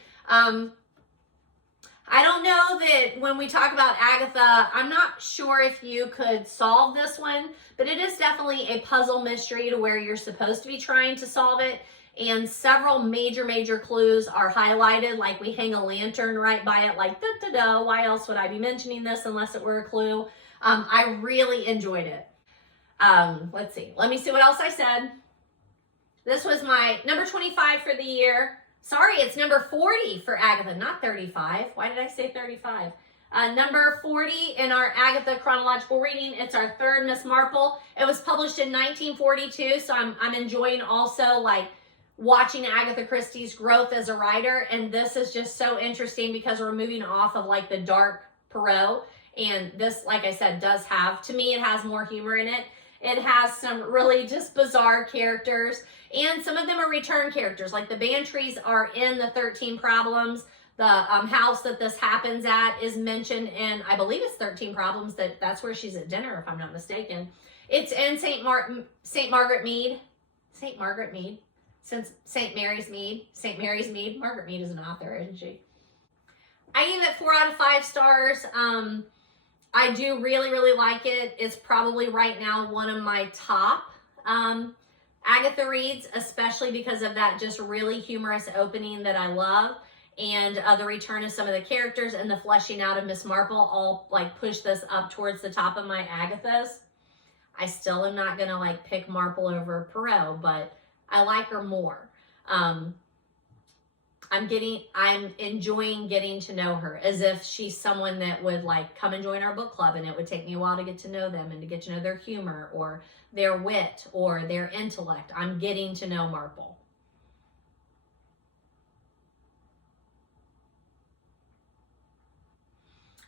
I don't know that when we talk about Agatha, I'm not sure if you could solve this one, but it is definitely a puzzle mystery to where you're supposed to be trying to solve it. And several major clues are highlighted, like we hang a lantern right by it, like, da-da-da, why else would I be mentioning this unless it were a clue? I really enjoyed it. Let's see. Let me see what else I said. This was my number 25 for the year. Sorry, it's number 40 for Agatha, not 35. Why did I say 35? Number 40 in our Agatha chronological reading. It's our third Miss Marple. It was published in 1942, so I'm enjoying also like watching Agatha Christie's growth as a writer. And this is just so interesting because we're moving off of like the dark Perrault. And this, like I said, does have, to me, it has more humor in it. It has some really just bizarre characters. And some of them are return characters. Like the Bantrys are in the 13 Problems, The house that this happens at is mentioned in, I believe it's 13 Problems, that's where she's at dinner, if I'm not mistaken. It's in St. Margaret Mead. St. Margaret Mead. Since St. Mary's Mead. St. Mary's Mead. Margaret Mead is an author, isn't she? I gave it 4 out of 5 stars. I do really, really like it. It's probably right now one of my top Agatha reads, especially because of that just really humorous opening that I love. And the return of some of the characters and the fleshing out of Miss Marple all like push this up towards the top of my Agathas. I still am not gonna like pick Marple over Poirot, but I like her more. I'm enjoying getting to know her as if she's someone that would like come and join our book club, and it would take me a while to get to know them and to get to know their humor or their wit or their intellect. I'm getting to know Marple.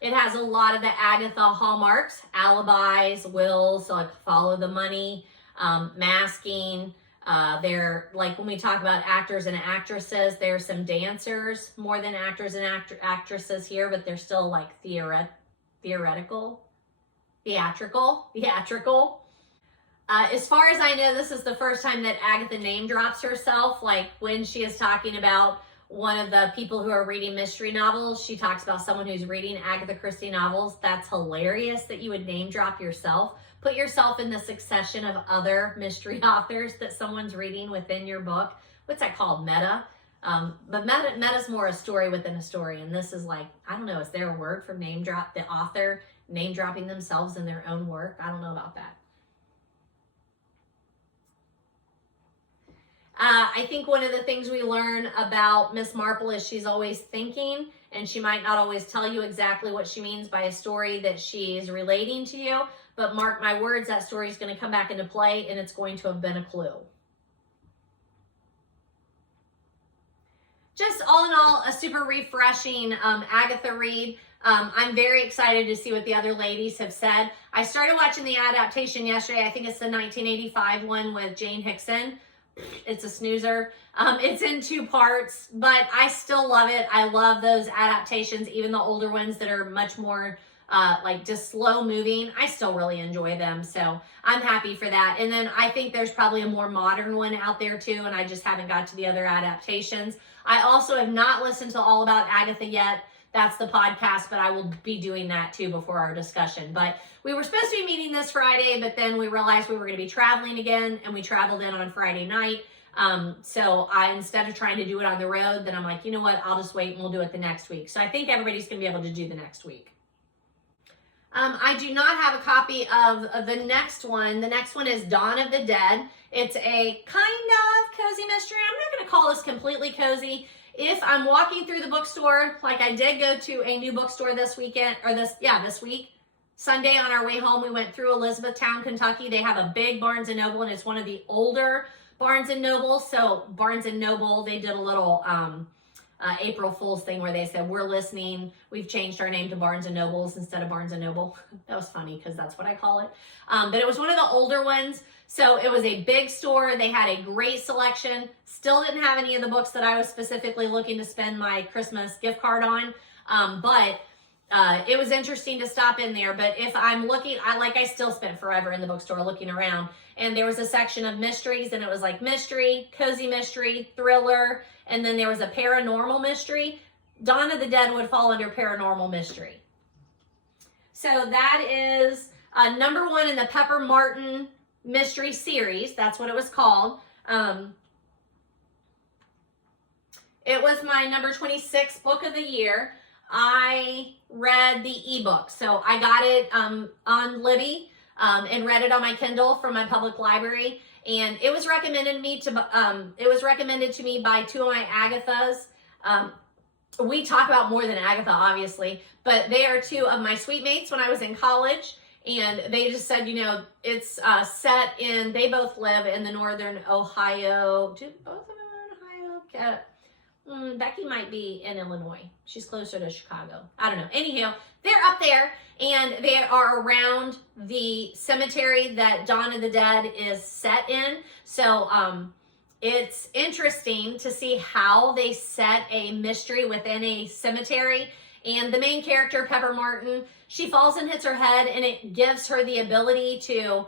It has a lot of the Agatha hallmarks: alibis, wills, so like follow the money, masking. They're like, when we talk about actors and actresses, there's some dancers more than actors and actresses here, but they're still like theatrical. As far as I know, this is the first time that Agatha name drops herself. Like when she is talking about one of the people who are reading mystery novels, she talks about someone who's reading Agatha Christie novels. That's hilarious that you would name drop yourself. Put yourself in the succession of other mystery authors that someone's reading within your book. What's that called? Meta? But meta's more a story within a story. And this is like, I don't know, is there a word for name drop? The author name dropping themselves in their own work? I don't know about that. I think one of the things we learn about Miss Marple is she's always thinking, and she might not always tell you exactly what she means by a story that she's relating to you, but mark my words, that story is going to come back into play, and it's going to have been a clue. Just all in all, a super refreshing Agatha read. I'm very excited to see what the other ladies have said. I started watching the adaptation yesterday. I think it's the 1985 one with Jane Hickson. It's a snoozer. It's in 2 parts, but I still love it. I love those adaptations, even the older ones that are much more like just slow moving. I still really enjoy them, so I'm happy for that. And then I think there's probably a more modern one out there too, and I just haven't got to the other adaptations. I also have not listened to All About Agatha yet. That's the podcast, but I will be doing that too before our discussion. But we were supposed to be meeting this Friday, but then we realized we were going to be traveling again, and we traveled in on Friday night. So instead of trying to do it on the road, then I'm like, you know what, I'll just wait and we'll do it the next week. So I think everybody's going to be able to do the next week. I do not have a copy of the next one. The next one is Dawn of the Dead. It's a kind of cozy mystery. I'm not going to call this completely cozy. If I'm walking through the bookstore, like I did go to a new bookstore this weekend, or this week, Sunday on our way home, we went through Elizabethtown, Kentucky. They have a big Barnes & Noble, and it's one of the older Barnes & Noble. So Barnes & Noble, they did a little April Fool's thing where they said, we're listening. We've changed our name to Barnes & Nobles instead of Barnes & Noble. That was funny because that's what I call it. But it was one of the older ones. So it was a big store. They had a great selection. Still didn't have any of the books that I was specifically looking to spend my Christmas gift card on. But it was interesting to stop in there. But if I'm looking, I still spent forever in the bookstore looking around. And there was a section of mysteries, and it was like mystery, cozy mystery, thriller, and then there was a paranormal mystery. Dawn of the Dead would fall under paranormal mystery. So that is number 1 in the Pepper Martin mystery series. That's what it was called. It was my number 26 book of the year. I read the ebook. So I got it on Libby and read it on my Kindle from my public library. And it was recommended to me by 2 of my Agathas. We talk about more than Agatha, obviously, but they are 2 of my suite mates when I was in college. And they just said, you know, it's set in, they both live in the northern Ohio. Do both of them in Ohio? Becky might be in Illinois. She's closer to Chicago. I don't know. Anyhow, they're up there, and they are around the cemetery that Dawn of the Dead is set in. So It's interesting to see how they set a mystery within a cemetery. And the main character, Pepper Martin, she falls and hits her head, and it gives her the ability to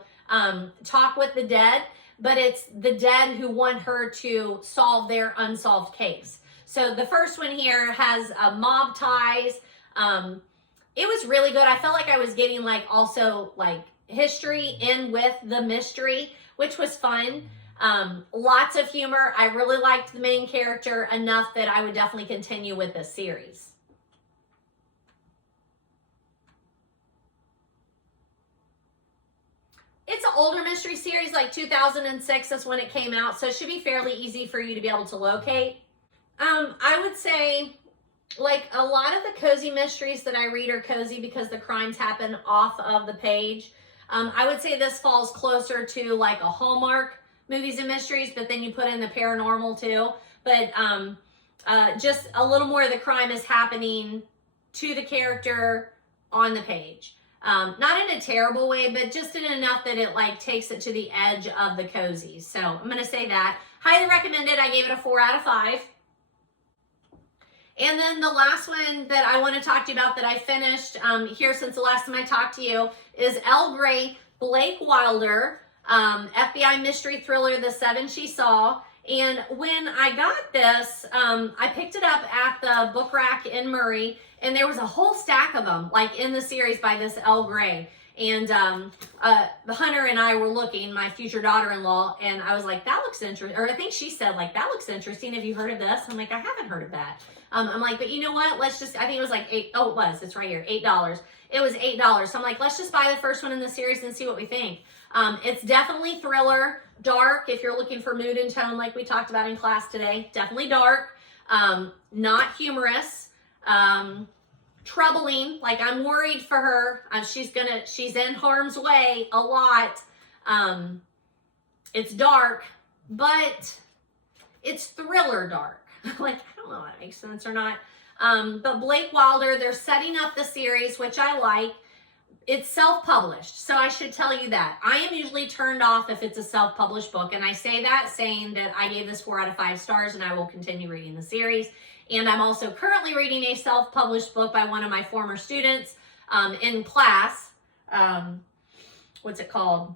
talk with the dead, but it's the dead who want her to solve their unsolved case. So the first one here has mob ties. It was really good. I felt like I was getting like also like history in with the mystery, which was fun. Lots of humor. I really liked the main character enough that I would definitely continue with this series. It's an older mystery series, like 2006 is when it came out, so it should be fairly easy for you to be able to locate. I would say, like, a lot of the cozy mysteries that I read are cozy because the crimes happen off of the page. I would say this falls closer to like a Hallmark movies and mysteries, but then you put in the paranormal too. But just a little more of the crime is happening to the character on the page. Not in a terrible way, but just in enough that it like takes it to the edge of the cozies. So I'm going to say that. Highly recommended. I gave it a 4 out of 5. And then the last one that I want to talk to you about that I finished here since the last time I talked to you is Elle Gray, Blake Wilder, FBI mystery thriller, The Seven She Saw. And when I got this, I picked it up at the book rack in Murray, and there was a whole stack of them, like in the series by this Elle Gray. And Hunter and I were looking, my future daughter-in-law, and I was like, that looks interesting. Or I think she said, like, that looks interesting. Have you heard of this? I'm like, I haven't heard of that. I'm like, but you know what? Let's just, I think it was like it's right here, $8. It was $8. So I'm like, let's just buy the first one in the series and see what we think. It's definitely thriller, dark, if you're looking for mood and tone like we talked about in class today. Definitely dark, not humorous, troubling. Like, I'm worried for her. She's in harm's way a lot. It's dark, but it's thriller dark. Like, I don't know if that makes sense or not. But Blake Wilder, they're setting up the series, which I like. It's self-published, so I should tell you that. I am usually turned off if it's a self-published book, and I say that saying that I gave this 4 out of 5 stars, and I will continue reading the series. And I'm also currently reading a self-published book by one of my former students in class. What's it called?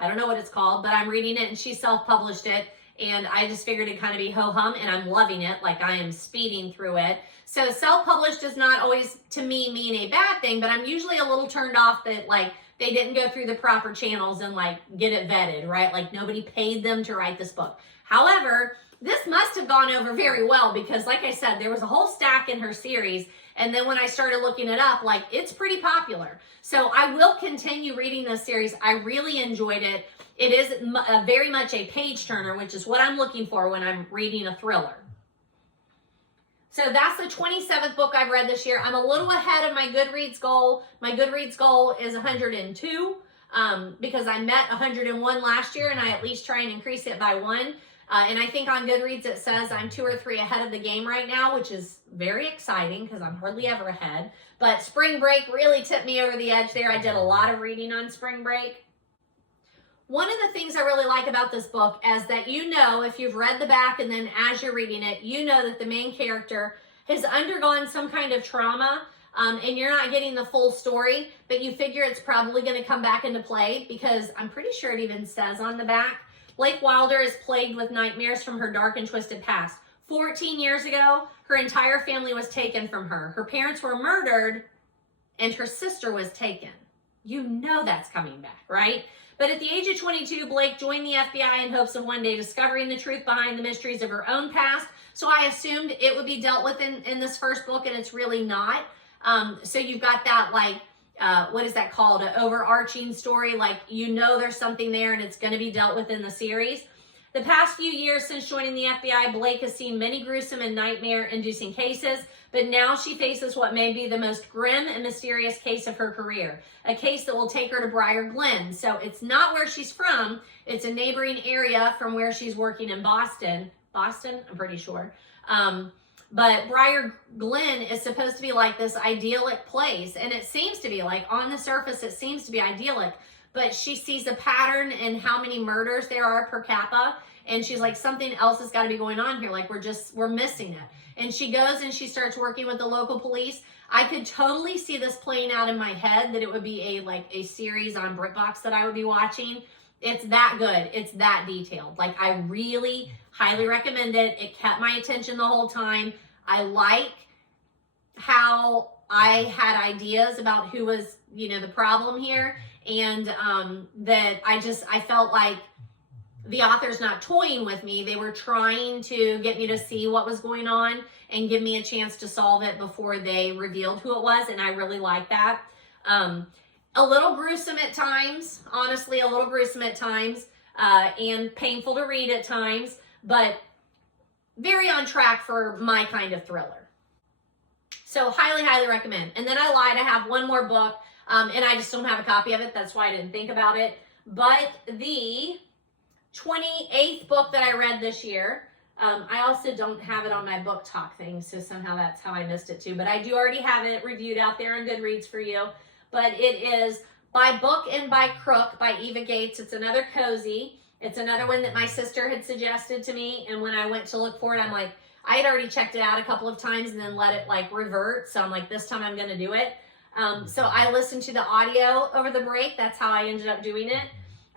I don't know what it's called, but I'm reading it, and she self-published it. And I just figured it'd kind of be ho-hum, and I'm loving it. Like, I am speeding through it. So self-published does not always, to me, mean a bad thing, but I'm usually a little turned off that, like, they didn't go through the proper channels and, like, get it vetted, right? Like, nobody paid them to write this book. However, this must have gone over very well because, like I said, there was a whole stack in her series, and then when I started looking it up, like, it's pretty popular. So I will continue reading this series. I really enjoyed it. It is very much a page turner, which is what I'm looking for when I'm reading a thriller. So that's the 27th book I've read this year. I'm a little ahead of my Goodreads goal. My Goodreads goal is 102 because I met 101 last year, and I at least try and increase it by 1. And I think on Goodreads it says I'm 2 or 3 ahead of the game right now, which is very exciting because I'm hardly ever ahead. But spring break really tipped me over the edge there. I did a lot of reading on spring break. One of the things I really like about this book is that, you know, if you've read the back and then as you're reading it, you know that the main character has undergone some kind of trauma, and you're not getting the full story, but you figure it's probably going to come back into play because I'm pretty sure it even says on the back, Blake Wilder is plagued with nightmares from her dark and twisted past. 14 years ago, her entire family was taken from her. Her parents were murdered and her sister was taken. You know that's coming back, right? But at the age of 22, Blake joined the FBI in hopes of one day discovering the truth behind the mysteries of her own past. So I assumed it would be dealt with in this first book, and it's really not. So you've got that, like, what is that called? An overarching story. Like, you know there's something there, and it's going to be dealt with in the series. The past few years since joining the FBI, Blake has seen many gruesome and nightmare-inducing cases, but now she faces what may be the most grim and mysterious case of her career, a case that will take her to Briar Glen. So it's not where she's from. It's a neighboring area from where she's working in Boston. Boston, I'm pretty sure. But Briar Glen is supposed to be like this idyllic place, and it seems to be, like, on the surface, it seems to be idyllic. But she sees a pattern in how many murders there are per capita, And she's like, something else has got to be going on here. Like, we're missing it. And she goes and she starts working with the local police. I could totally see this playing out in my head, that it would be a series on BritBox that I would be watching. It's that good. It's that detailed. Like, I really highly recommend it. It kept my attention the whole time. I like how I had ideas about who was, the problem here. And that I felt like the author's not toying with me. They were trying to get me to see what was going on and give me a chance to solve it before they revealed who it was. And I really like that. A little gruesome at times, honestly, a little gruesome at times, and painful to read at times, but very on track for my kind of thriller. So highly, highly recommend. And then I lied, I have one more book, and I just don't have a copy of it. That's why I didn't think about it. But the 28th book that I read this year, I also don't have it on my book talk thing, so somehow that's how I missed it too. But I do already have it reviewed out there on Goodreads for you. But it is By Book and by Crook by Eva Gates. It's another cozy. It's another one that my sister had suggested to me, and when I went to look for it, I'm like, I had already checked it out a couple of times and then let it revert. So I'm like, this time I'm going to do it. So I listened to the audio over the break. That's how I ended up doing it.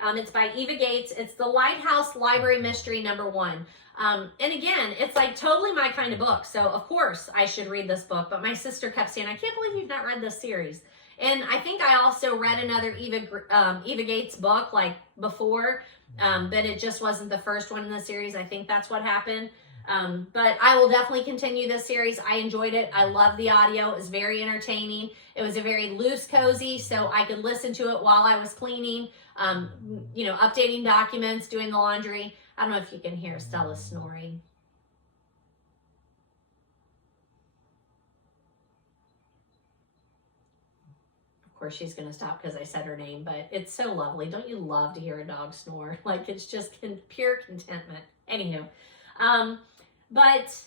It's by Eva Gates. It's the Lighthouse Library Mystery #1. And again, it's like totally my kind of book. So of course I should read this book. But my sister kept saying, I can't believe you've not read this series. And I think I also read another Eva Gates book before, but it just wasn't the first one in the series. I think that's what happened. But I will definitely continue this series. I enjoyed it. I love the audio. It was very entertaining. It was a very loose cozy, so I could listen to it while I was cleaning, updating documents, doing the laundry. I don't know if you can hear Stella snoring. Of course, she's going to stop because I said her name, but it's so lovely. Don't you love to hear a dog snore? It's just pure contentment. Anywho, but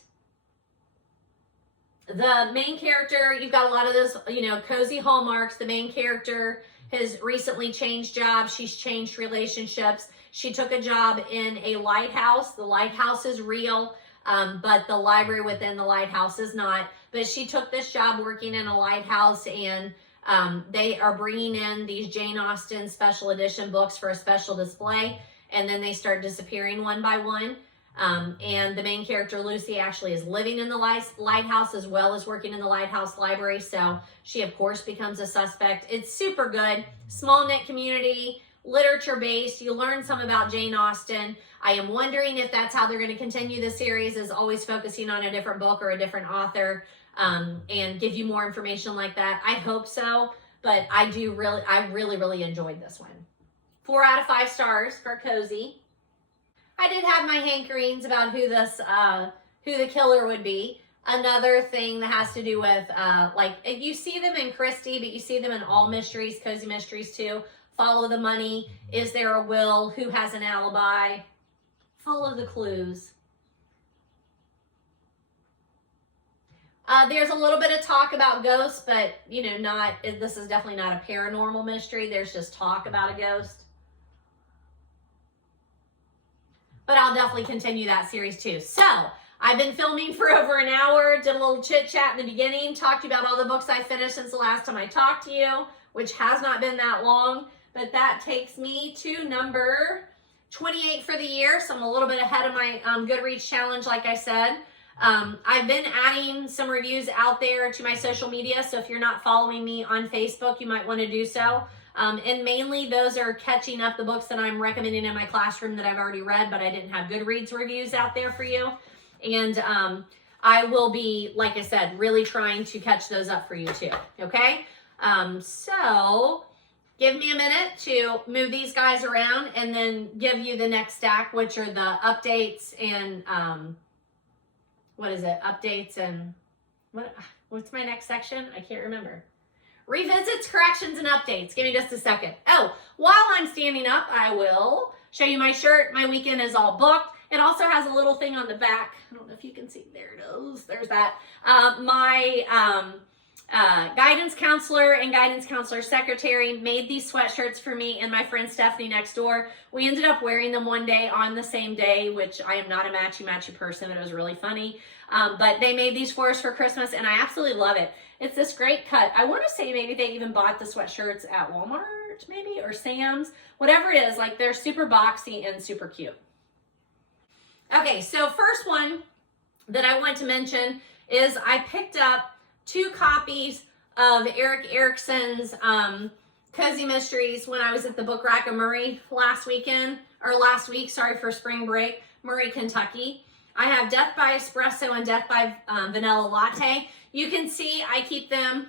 the main character, you've got a lot of those, cozy hallmarks. The main character has recently changed jobs. She's changed relationships. She took a job in a lighthouse. The lighthouse is real, but the library within the lighthouse is not. But she took this job working in a lighthouse, and they are bringing in these Jane Austen special edition books for a special display, and then they start disappearing one by one. And the main character, Lucy, actually is living in the lighthouse as well as working in the lighthouse library. So she, of course, becomes a suspect. It's super good. Small knit community, literature based. You learn some about Jane Austen. I am wondering if that's how they're going to continue the series, is always focusing on a different book or a different author, and give you more information like that. I hope so, but I really enjoyed this one. 4 out of 5 stars for cozy. I did have my hankerings about who the killer would be. Another thing that has to do with, you see them in Christie, but you see them in all mysteries, cozy mysteries too. Follow the money. Is there a will? Who has an alibi? Follow the clues. There's a little bit of talk about ghosts, but, this is definitely not a paranormal mystery. There's just talk about a ghost. But I'll definitely continue that series too. So I've been filming for over an hour, did a little chit chat in the beginning, talked to you about all the books I finished since the last time I talked to you, which has not been that long, but that takes me to number 28 for the year. So I'm a little bit ahead of my Goodreads challenge, like I said. I've been adding some reviews out there to my social media. So if you're not following me on Facebook, you might want to do so. And mainly those are catching up the books that I'm recommending in my classroom that I've already read, but I didn't have Goodreads reviews out there for you. And I will be, like I said, really trying to catch those up for you too. Okay? So give me a minute to move these guys around and then give you the next stack, which are the updates and, Updates and what's my next section? I can't remember. Revisits, corrections, and updates. Give me just a second. Oh, while I'm standing up, I will show you my shirt. My weekend is all booked. It also has a little thing on the back. I don't know if you can see. There it is. There's that. My guidance counselor and guidance counselor secretary made these sweatshirts for me and my friend Stephanie next door. We ended up wearing them one day on the same day, which I am not a matchy-matchy person, but it was really funny. But they made these for us for Christmas, and I absolutely love it. It's this great cut. I want to say maybe they even bought the sweatshirts at Walmart, maybe, or Sam's. Whatever it is, like, they're super boxy and super cute. Okay, so first one that I want to mention is I picked up 2 copies of Erik Erikson's Cozy Mysteries when I was at the Book Rack of Murray last week, for spring break, Murray, Kentucky. I have Death by Espresso and Death by Vanilla Latte. You can see I keep them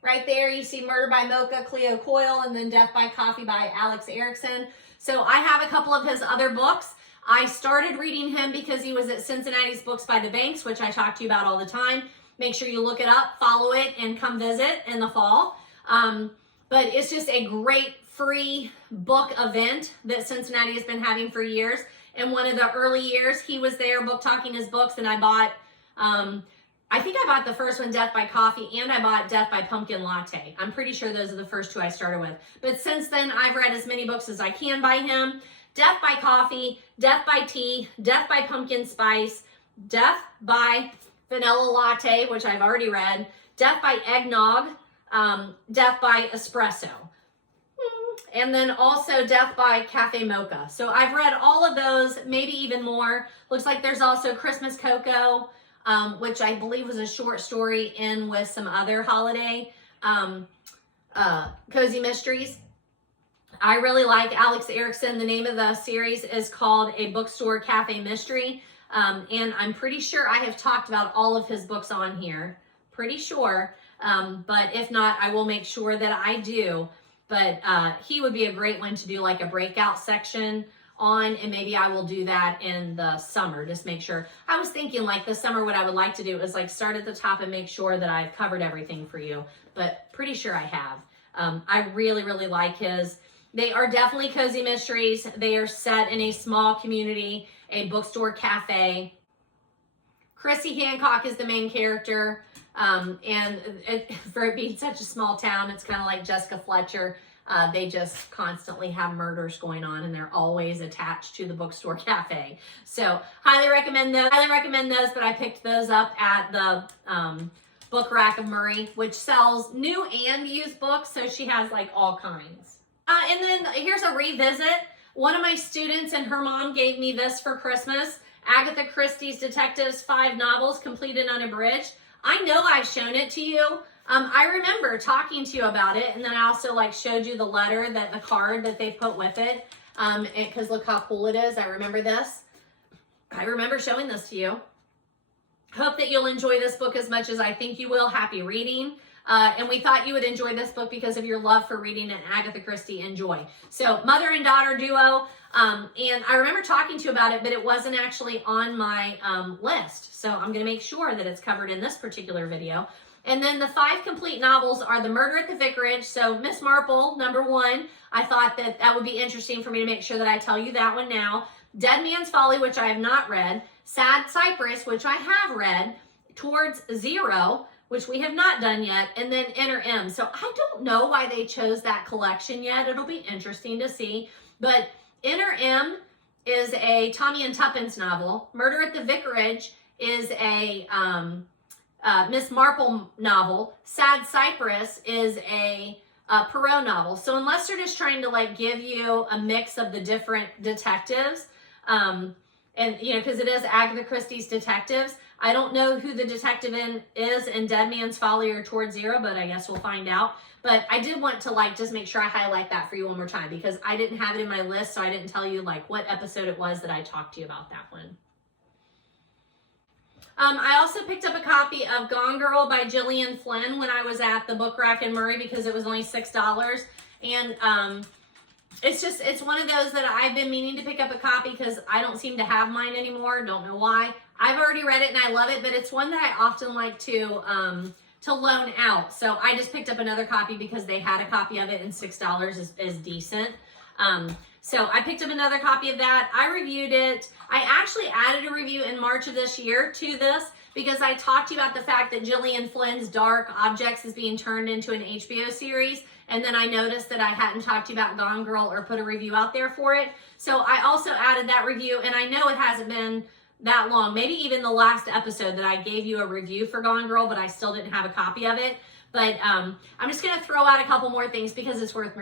right there. You see Murder by Mocha, Cleo Coyle, and then Death by Coffee by Alex Erickson. So I have a couple of his other books. I started reading him because he was at Cincinnati's Books by the Banks, which I talk to you about all the time. Make sure you look it up, follow it, and come visit in the fall. But it's just a great free book event that Cincinnati has been having for years. In one of the early years, he was there book talking his books, and I bought, I think I bought the first one, Death by Coffee, and I bought Death by Pumpkin Latte. I'm pretty sure those are the first 2 I started with. But since then, I've read as many books as I can by him. Death by Coffee, Death by Tea, Death by Pumpkin Spice, Death by Vanilla Latte, which I've already read, Death by Eggnog, Death by Espresso, and then also Death by Cafe Mocha. So I've read all of those, maybe even more. Looks like there's also Christmas Cocoa, which I believe was a short story in with some other holiday Cozy Mysteries. I really like Alex Erickson. The name of the series is called A Bookstore Cafe Mystery. And I'm pretty sure I have talked about all of his books on here. Pretty sure. But if not, I will make sure that I do. But he would be a great one to do like a breakout section on, and maybe I will do that in the summer. Just make sure. I was thinking like this summer what I would like to do is like start at the top and make sure that I've covered everything for you. But pretty sure I have. I really, really like his. They are definitely cozy mysteries. They are set in a small community, a bookstore cafe. Chrissy Hancock is the main character. For it being such a small town, it's kind of like Jessica Fletcher. They just constantly have murders going on, and they're always attached to the bookstore cafe. So highly recommend those. But I picked those up at the Book Rack of Murray, which sells new and used books. So she has like all kinds. And then here's a revisit. One of my students and her mom gave me this for Christmas. Agatha Christie's Detectives 5 Novels, Complete and Unabridged. I know I've shown it to you. I remember talking to you about it, and then I also like showed you the letter, the card that they put with it. Because look how cool it is. I remember this. I remember showing this to you. Hope that you'll enjoy this book as much as I think you will. Happy reading. And we thought you would enjoy this book because of your love for reading and Agatha Christie and joy. So mother and daughter duo. And I remember talking to you about it, but it wasn't actually on my list. So I'm going to make sure that it's covered in this particular video. And then the 5 complete novels are The Murder at the Vicarage. So Miss Marple, #1. I thought that would be interesting for me to make sure that I tell you that one now. Dead Man's Folly, which I have not read. Sad Cypress, which I have read. Towards Zero, which we have not done yet, and then Inner M. So I don't know why they chose that collection yet. It'll be interesting to see. But Inner M is a Tommy and Tuppence novel. Murder at the Vicarage is a Miss Marple novel. Sad Cypress is a Perot novel. So unless they're just trying to like give you a mix of the different detectives, and you know, because it is Agatha Christie's detectives, I don't know who the detective is in Dead Man's Folly or Towards Zero, but I guess we'll find out. But I did want to like just make sure I highlight that for you one more time because I didn't have it in my list, so I didn't tell you like what episode it was that I talked to you about that one. I also picked up a copy of Gone Girl by Gillian Flynn when I was at the Book Rack in Murray because it was only $6. And it's one of those that I've been meaning to pick up a copy because I don't seem to have mine anymore. Don't know why. I've already read it and I love it, but it's one that I often like to loan out. So I just picked up another copy because they had a copy of it and $6 is decent. So I picked up another copy of that. I reviewed it. I actually added a review in March of this year to this because I talked to you about the fact that Gillian Flynn's Dark Objects is being turned into an HBO series. And then I noticed that I hadn't talked to you about Gone Girl or put a review out there for it. So I also added that review, and I know it hasn't been that long, maybe even the last episode that I gave you a review for Gone Girl, but I still didn't have a copy of it. But I'm just going to throw out a couple more things because it's worth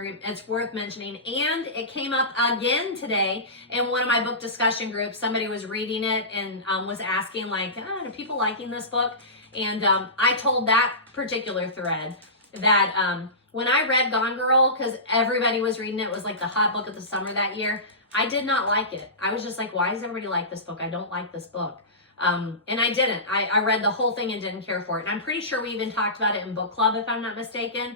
mentioning. And it came up again today in one of my book discussion groups. Somebody was reading it and was asking, like, are people liking this book? And I told that particular thread that when I read Gone Girl, because everybody was reading it, was like the hot book of the summer that year, I did not like it. I was just like, why does everybody like this book? I don't like this book. And I didn't. I read the whole thing and didn't care for it. And I'm pretty sure we even talked about it in book club, if I'm not mistaken.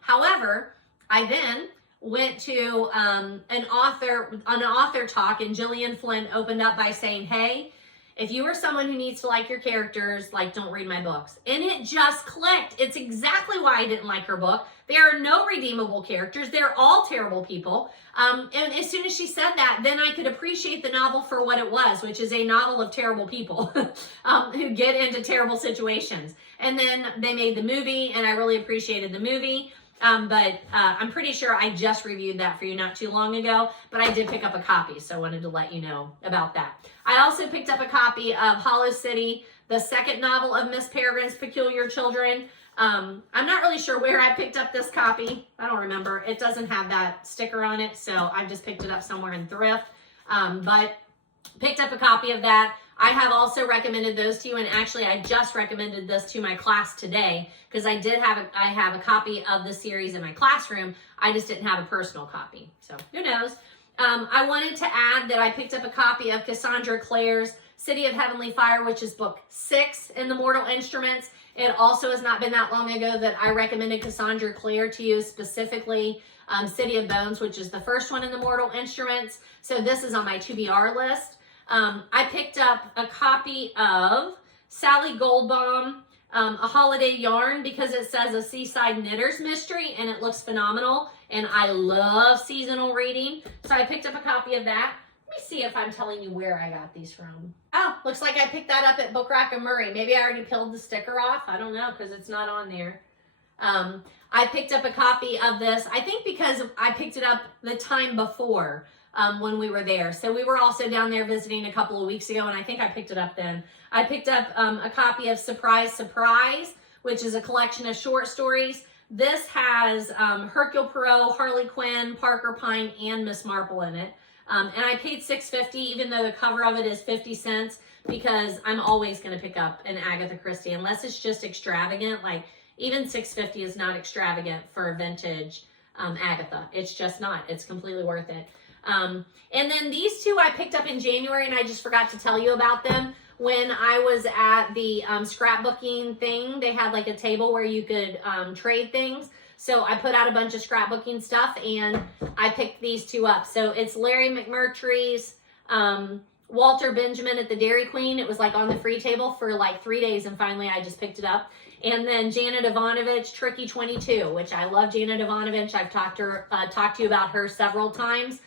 However, I then went to an author talk, and Gillian Flynn opened up by saying, hey, if you are someone who needs to like your characters, like, don't read my books. And it just clicked. It's exactly why I didn't like her book. There are no redeemable characters. They're all terrible people. And as soon as she said that, then I could appreciate the novel for what it was, which is a novel of terrible people who get into terrible situations. And then they made the movie, and I really appreciated the movie. But I'm pretty sure I just reviewed that for you not too long ago, but I did pick up a copy, so I wanted to let you know about that. I also picked up a copy of Hollow City, the second novel of Miss Peregrine's Peculiar Children. I'm not really sure where I picked up this copy. I don't remember. It doesn't have that sticker on it, so I just picked it up somewhere in thrift. But picked up a copy of that. I have also recommended those to you, and actually I just recommended this to my class today because I have a copy of the series in my classroom. I just didn't have a personal copy, so who knows. I wanted to add that I picked up a copy of Cassandra Clare's City of Heavenly Fire, which is book 6 in the Mortal Instruments. It also has not been that long ago that I recommended Cassandra Clare to you, specifically City of Bones, which is the first one in the Mortal Instruments. So this is on my TBR list. I picked up a copy of Sally Goldbaum, A Holiday Yarn, because it says a Seaside Knitter's Mystery, and it looks phenomenal. And I love seasonal reading, so I picked up a copy of that. Let me see if I'm telling you where I got these from. Oh, looks like I picked that up at Book Rack and Murray. Maybe I already peeled the sticker off. I don't know, because it's not on there. I picked up a copy of this, I think because I picked it up the time before when we were there. So we were also down there visiting a couple of weeks ago, and I think I picked it up then. I picked up a copy of Surprise, Surprise, which is a collection of short stories. This has Hercule Poirot, Harley Quinn, Parker Pine, and Miss Marple in it. And I paid $6.50, even though the cover of it is 50 cents, because I'm always going to pick up an Agatha Christie, unless it's just extravagant. Like, even $6.50 is not extravagant for a vintage Agatha. It's just not. It's completely worth it. And then these two I picked up in January, and I just forgot to tell you about them. When I was at the scrapbooking thing, they had like a table where you could trade things. So I put out a bunch of scrapbooking stuff, and I picked these two up. So it's Larry McMurtry's Walter Benjamin at the Dairy Queen. It was like on the free table for like 3 days, and finally I just picked it up. And then Janet Ivanovich, Tricky 22, which I love Janet Ivanovich. I've talked to you about her several times.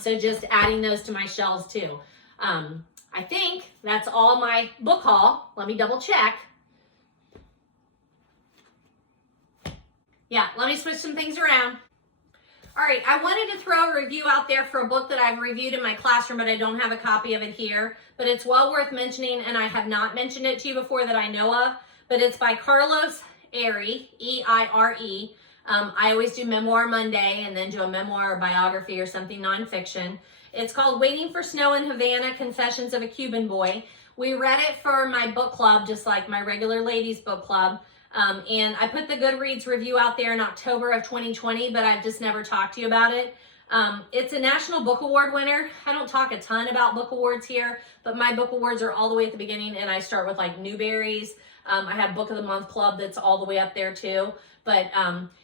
So just adding those to my shelves too. I think that's all my book haul. Let me double check. Yeah, let me switch some things around. All right, I wanted to throw a review out there for a book that I've reviewed in my classroom, but I don't have a copy of it here. But it's well worth mentioning, and I have not mentioned it to you before that I know of. But it's by Carlos Eyre, E-I-R-E. I always do Memoir Monday and then do a memoir or biography or something nonfiction. It's called Waiting for Snow in Havana, Confessions of a Cuban Boy. We read it for my book club, just like my regular ladies book club. And I put the Goodreads review out there in October of 2020, but I've just never talked to you about it. It's a National Book Award winner. I don't talk a ton about book awards here, but my book awards are all the way at the beginning, and I start with like Newberry's. I have Book of the Month Club that's all the way up there too. But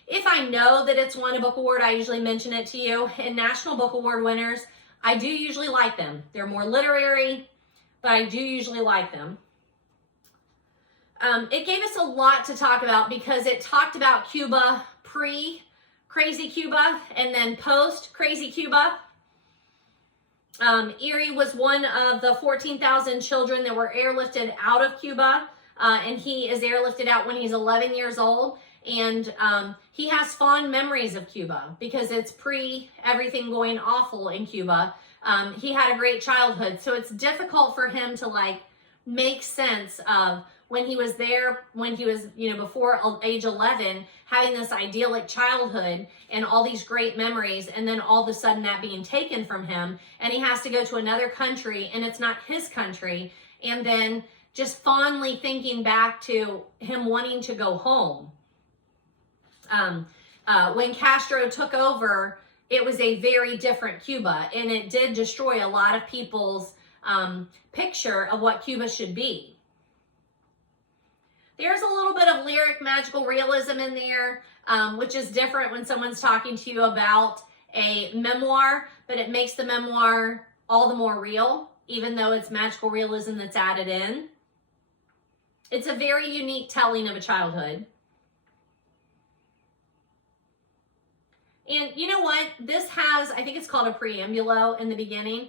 if I know that it's won a book award, I usually mention it to you. And National Book Award winners, I do usually like them. They're more literary, but I do usually like them. It gave us a lot to talk about because it talked about Cuba pre-Crazy Cuba and then post-Crazy Cuba. Erie was one of the 14,000 children that were airlifted out of Cuba, and he is airlifted out when he's 11 years old. And he has fond memories of Cuba because it's pre everything going awful in Cuba. He had a great childhood, so it's difficult for him to like make sense of when he was there, when he was, you know, before age 11, having this idyllic childhood and all these great memories, and then all of a sudden that being taken from him, and he has to go to another country, and it's not his country, and then just fondly thinking back to him wanting to go home. When Castro took over, it was a very different Cuba, and it did destroy a lot of people's picture of what Cuba should be. There's a little bit of lyric magical realism in there, which is different when someone's talking to you about a memoir, but it makes the memoir all the more real, even though it's magical realism that's added in. It's a very unique telling of a childhood. And you know what? This has, I think it's called a preambulo in the beginning.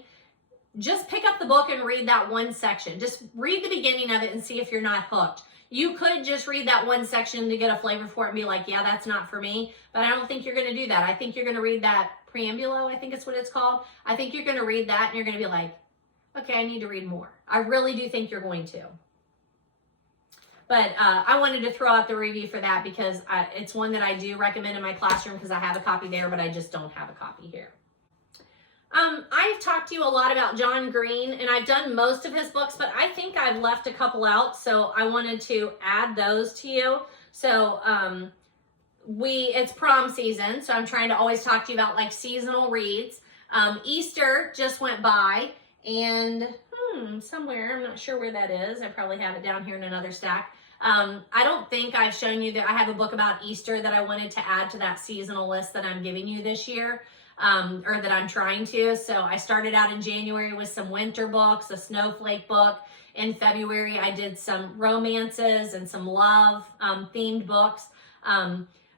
Just pick up the book and read that one section. Just read the beginning of it and see if you're not hooked. You could just read that one section to get a flavor for it and be like, yeah, that's not for me. But I don't think you're going to do that. I think you're going to read that preambulo, I think it's what it's called. I think you're going to read that and you're going to be like, okay, I need to read more. I really do think you're going to. But I wanted to throw out the review for that because it's one that I do recommend in my classroom because I have a copy there, but I just don't have a copy here. I've talked to you a lot about John Green, and I've done most of his books, but I think I've left a couple out, so I wanted to add those to you. So it's prom season, so I'm trying to always talk to you about like seasonal reads. Easter just went by, and somewhere, I'm not sure where that is. I probably have it down here in another stack. I don't think I've shown you that I have a book about Easter that I wanted to add to that seasonal list that I'm giving you this year. Or that I'm trying to. So I started out in January with some winter books, a snowflake book. In February, I did some romances and some love themed books.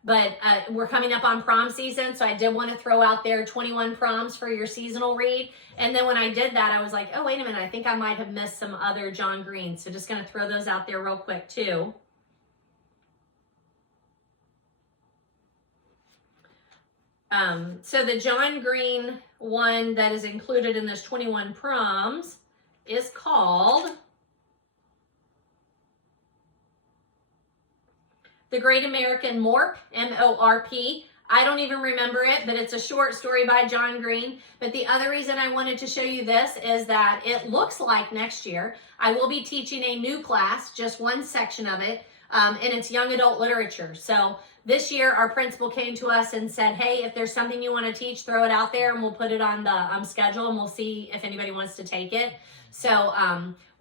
But we're coming up on prom season, so I did want to throw out there 21 proms for your seasonal read. And then when I did that, I was like, oh, wait a minute, I think I might have missed some other John Green. So just going to throw those out there real quick too. So the John Green one that is included in this 21 proms is called The Great American Morp, M-O-R-P. I don't even remember it, but it's a short story by John Green. But the other reason I wanted to show you this is that it looks like next year I will be teaching a new class, just one section of it, and it's young adult literature. So this year, our principal came to us and said, hey, if there's something you want to teach, throw it out there and we'll put it on the schedule and we'll see if anybody wants to take it. So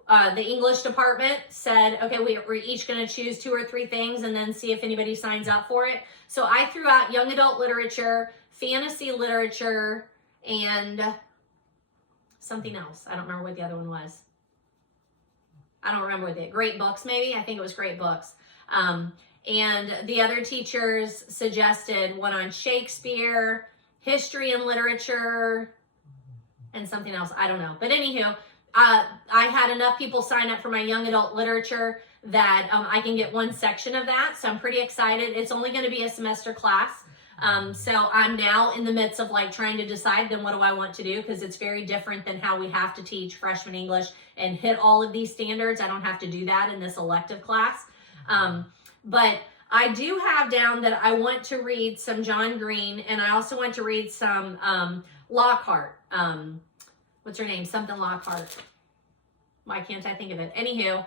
the English department said, okay, we're each going to choose 2 or 3 things and then see if anybody signs up for it. So I threw out young adult literature, fantasy literature, and something else. I don't remember what the other one was. I don't remember what the great books, maybe. I think it was great books. And the other teachers suggested one on Shakespeare, history and literature, and something else. I don't know. But anywho, I had enough people sign up for my young adult literature that I can get one section of that. So I'm pretty excited. It's only going to be a semester class. So I'm now in the midst of like trying to decide then what do I want to do, because it's very different than how we have to teach freshman English and hit all of these standards. I don't have to do that in this elective class. But I do have down that I want to read some John Green, and I also want to read some Lockhart. What's her name? Something Lockhart. Why can't I think of it? Anywho,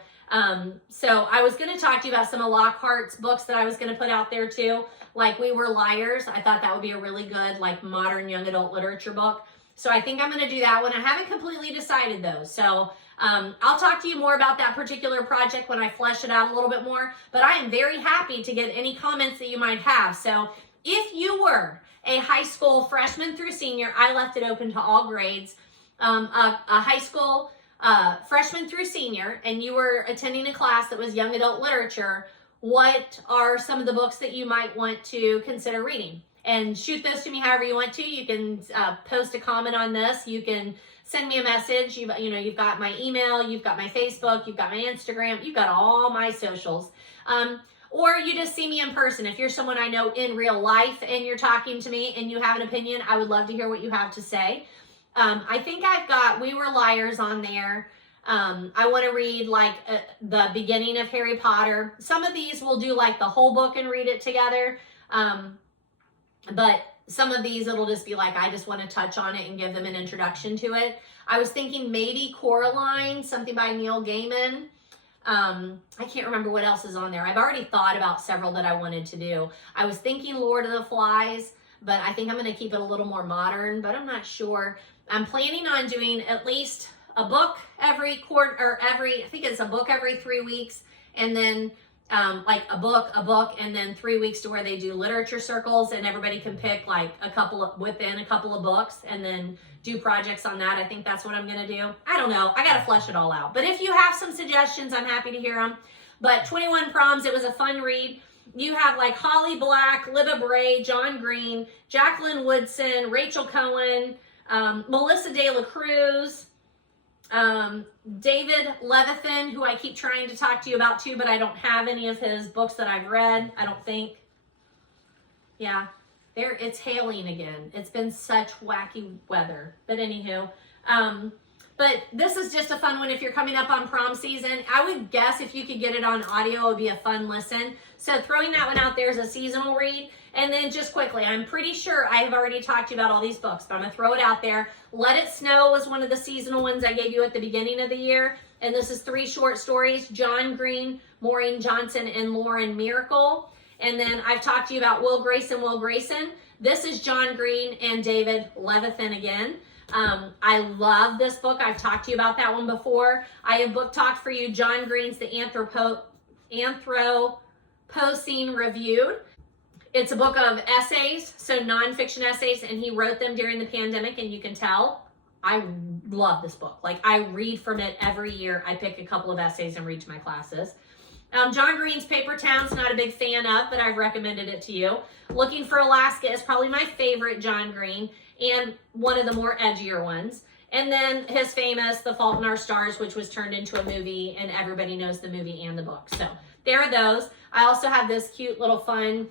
so I was going to talk to you about some of Lockhart's books that I was going to put out there too. Like We Were Liars. I thought that would be a really good like modern young adult literature book. So I think I'm going to do that one. I haven't completely decided though. So I'll talk to you more about that particular project when I flesh it out a little bit more, but I am very happy to get any comments that you might have. So if you were a high school freshman through senior, I left it open to all grades, a high school freshman through senior, and you were attending a class that was young adult literature, what are some of the books that you might want to consider reading? And shoot those to me however you want to. You can post a comment on this. You can send me a message. You've got my email, you've got my Facebook, you've got my Instagram, you've got all my socials. Or you just see me in person. If you're someone I know in real life and you're talking to me and you have an opinion, I would love to hear what you have to say. I think I've got We Were Liars on there. I want to read like the beginning of Harry Potter. Some of these we'll do like the whole book and read it together. But some of these it'll just be like I just want to touch on it and give them an introduction to it. I was thinking maybe Coraline, something by Neil Gaiman. I can't remember what else is on there. I've already thought about several that I wanted to do. I was thinking Lord of the Flies, but I think I'm going to keep it a little more modern, but I'm not sure. I'm planning on doing at least a book every quarter, or I think it's a book every 3 weeks, and then like a book, and then 3 weeks to where they do literature circles, and everybody can pick like within a couple of books, and then do projects on that. I think that's what I'm gonna do. I don't know. I gotta flesh it all out. But if you have some suggestions, I'm happy to hear them. But 21 Proms, it was a fun read. You have like Holly Black, Libba Bray, John Green, Jacqueline Woodson, Rachel Cohen, Melissa De La Cruz, David Levithan, who I keep trying to talk to you about too, but I don't have any of his books that I've read, I don't think. Yeah, it's hailing again. It's been such wacky weather. But anywho, but this is just a fun one if you're coming up on prom season. I would guess if you could get it on audio, it would be a fun listen. So throwing that one out there as a seasonal read. And then just quickly, I'm pretty sure I have already talked to you about all these books, but I'm going to throw it out there. Let It Snow was one of the seasonal ones I gave you at the beginning of the year. And this is 3 short stories, John Green, Maureen Johnson, and Lauren Miracle. And then I've talked to you about Will Grayson. This is John Green and David Levithan again. I love this book. I've talked to you about that one before. I have book talked for you John Green's The Anthropocene Reviewed. It's a book of essays, so nonfiction essays, and he wrote them during the pandemic, and you can tell I love this book. Like, I read from it every year. I pick a couple of essays and read to my classes. John Green's Paper Towns, not a big fan of, but I've recommended it to you. Looking for Alaska is probably my favorite John Green, and one of the more edgier ones. And then his famous The Fault in Our Stars, which was turned into a movie, and everybody knows the movie and the book. So there are those. I also have this cute little fun,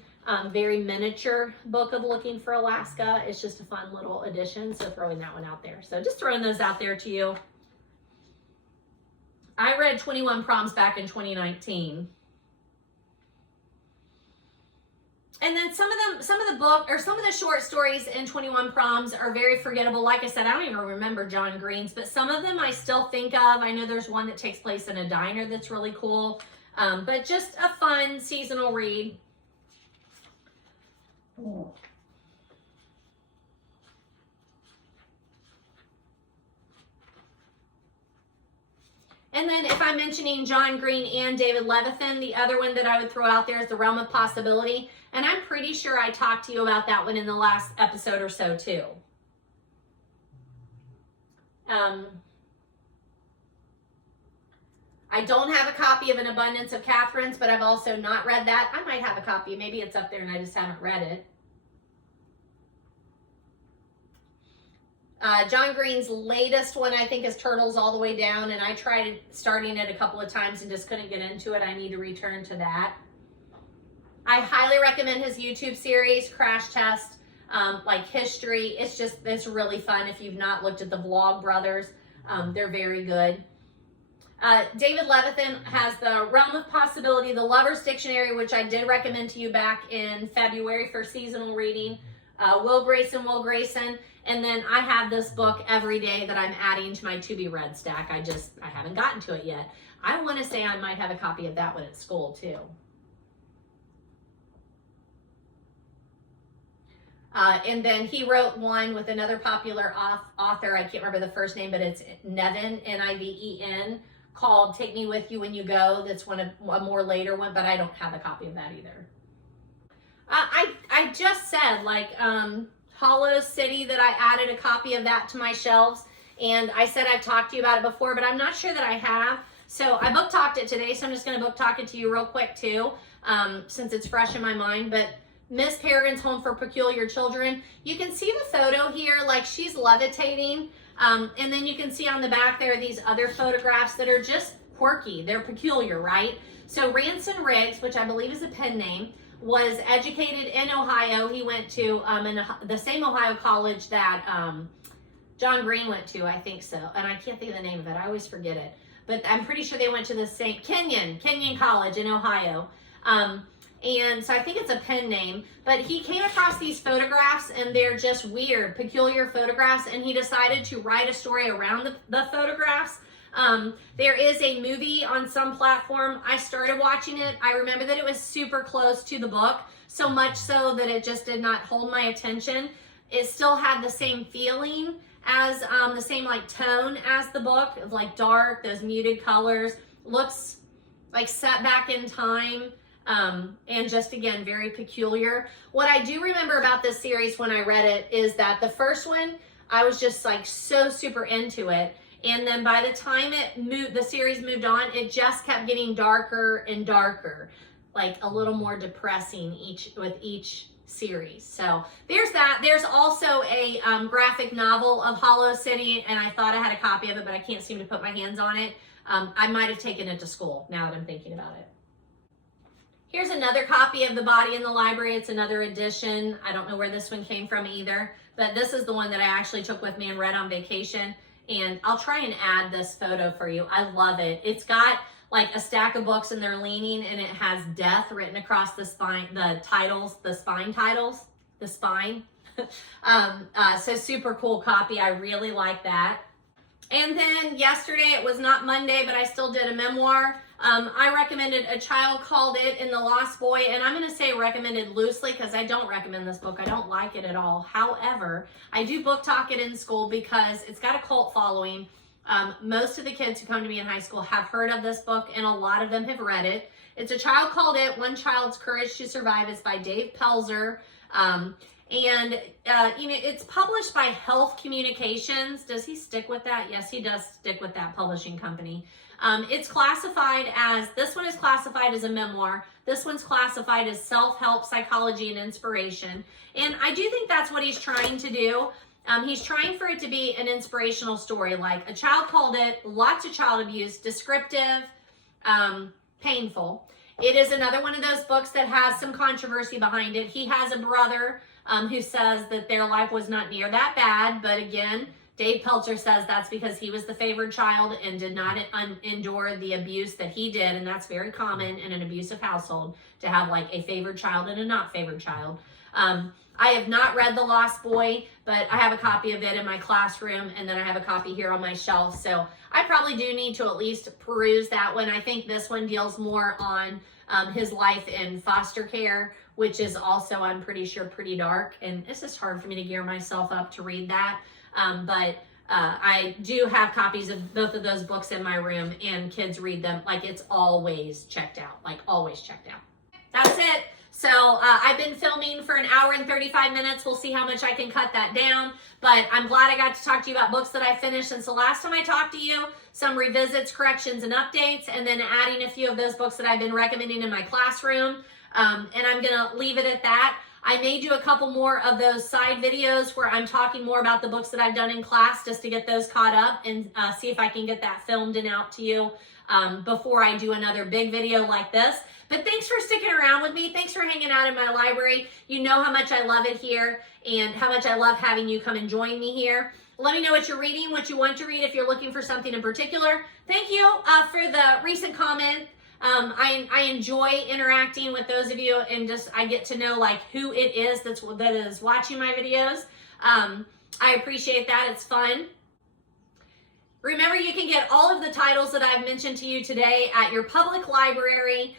very miniature book of Looking for Alaska. It's just a fun little addition, so throwing that one out there. So just throwing those out there to you. I read 21 Proms back in 2019. And then some of the short stories in 21 Proms are very forgettable. Like I said, I don't even remember John Green's, but some of them I still think of. I know there's one that takes place in a diner that's really cool. But just a fun seasonal read. And then if I'm mentioning John Green and David Levithan, the other one that I would throw out there is The Realm of Possibility. And I'm pretty sure I talked to you about that one in the last episode or so too. I don't have a copy of An Abundance of Catherine's, but I've also not read that. I might have a copy. Maybe it's up there and I just haven't read it. John Green's latest one, I think, is Turtles All the Way Down, and I tried starting it a couple of times and just couldn't get into it. I need to return to that. I highly recommend his YouTube series, Crash Test, like history. It's really fun if you've not looked at the Vlog Brothers. They're very good. David Levithan has The Realm of Possibility, The Lover's Dictionary, which I did recommend to you back in February for seasonal reading. Will Grayson. And then I have this book every day that I'm adding to my to-be-read stack. I haven't gotten to it yet. I want to say I might have a copy of that one at school too. And then he wrote one with another popular author. I can't remember the first name, but it's Nevin, N-I-V-E-N, called Take Me With You When You Go. That's a more later one, but I don't have a copy of that either. I just said, like, Hollow City, that I added a copy of that to my shelves, and I said I've talked to you about it before, but I'm not sure that I have. So I book talked it today, so I'm just going to book talk it to you real quick too, since it's fresh in my mind. But Miss Peregrine's Home for Peculiar Children, you can see the photo here, like she's levitating. And then you can see on the back there are these other photographs that are just quirky. They're peculiar, right? So Ranson Riggs, which I believe is a pen name, was educated in Ohio. He went to the same Ohio college that John Green went to, I think so. And I can't think of the name of it. I always forget it. But I'm pretty sure they went to the same, Kenyon College in Ohio. And so I think it's a pen name, but he came across these photographs and they're just weird, peculiar photographs, and he decided to write a story around the photographs. There is a movie on some platform. I started watching it. I remember that it was super close to the book, so much so that it just did not hold my attention. It still had the same feeling as the same like tone as the book, of like dark, those muted colors, looks like set back in time. And just again, very peculiar. What I do remember about this series when I read it is that the first one, I was just like so super into it. And then by the time the series moved on, it just kept getting darker and darker, like a little more depressing with each series. So there's that. There's also a graphic novel of Hollow City, and I thought I had a copy of it, but I can't seem to put my hands on it. I might have taken it to school now that I'm thinking about it. Here's another copy of The Body in the Library. It's another edition. I don't know where this one came from either, but this is the one that I actually took with me and read on vacation. And I'll try and add this photo for you. I love it. It's got like a stack of books and they're leaning, and it has death written across the spine, the spine titles. So super cool copy. I really like that. And then yesterday, it was not Monday, but I still did a memoir. I recommended A Child Called It and The Lost Boy, and I'm going to say recommended loosely because I don't recommend this book. I don't like it at all. However, I do book talk it in school because it's got a cult following. Most of the kids who come to me in high school have heard of this book, and a lot of them have read it. It's A Child Called It, One Child's Courage to Survive. It's by Dave Pelzer. It's published by Health Communications. Does he stick with that? Yes, he does stick with that publishing company. It's classified as, this one is classified as a memoir. This one's classified as self-help, psychology, and inspiration. And I do think that's what he's trying to do. He's trying for it to be an inspirational story, like A Child Called It, lots of child abuse, descriptive, painful. It is another one of those books that has some controversy behind it. He has a brother who says that their life was not near that bad, but again, Dave Pelzer says that's because he was the favored child and did not endure the abuse that he did, and that's very common in an abusive household to have like a favored child and a not favored child. I have not read The Lost Boy, but I have a copy of it in my classroom, and then I have a copy here on my shelf, so I probably do need to at least peruse that one. I think this one deals more on his life in foster care, which is also, I'm pretty sure, pretty dark, and it's just hard for me to gear myself up to read that. But I do have copies of both of those books in my room, and kids read them. Like, it's always checked out, like always checked out. That's it. So I've been filming for 1 hour and 35 minutes. We'll see how much I can cut that down. But I'm glad I got to talk to you about books that I finished since the last time I talked to you. Some revisits, corrections, and updates, and then adding a few of those books that I've been recommending in my classroom. And I'm going to leave it at that. I may do a couple more of those side videos where I'm talking more about the books that I've done in class, just to get those caught up and see if I can get that filmed and out to you before I do another big video like this. But thanks for sticking around with me. Thanks for hanging out in my library. You know how much I love it here and how much I love having you come and join me here. Let me know what you're reading, what you want to read if you're looking for something in particular. Thank you for the recent comment. I enjoy interacting with those of you, and just I get to know like who it is that is watching my videos. I appreciate that. It's fun. Remember, you can get all of the titles that I've mentioned to you today at your public library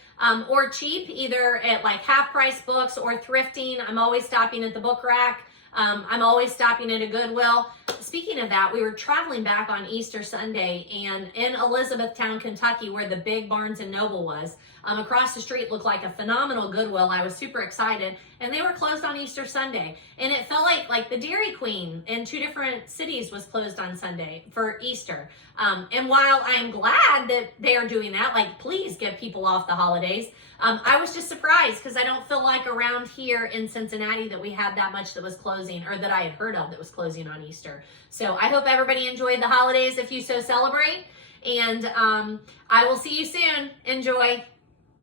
or cheap, either at like half-price books or thrifting. I'm always stopping at the book rack. I'm always stopping at a Goodwill. Speaking of that, we were traveling back on Easter Sunday, and in Elizabethtown, Kentucky, where the big Barnes & Noble was, across the street looked like a phenomenal Goodwill. I was super excited, and they were closed on Easter Sunday. And it felt like the Dairy Queen in 2 different cities was closed on Sunday for Easter. And while I'm glad that they are doing that, like, please get people off the holidays, I was just surprised because I don't feel like around here in Cincinnati that we had that much that was closed closing, or that I had heard of that was closing on Easter. So I hope everybody enjoyed the holidays if you so celebrate. And I will see you soon. Enjoy.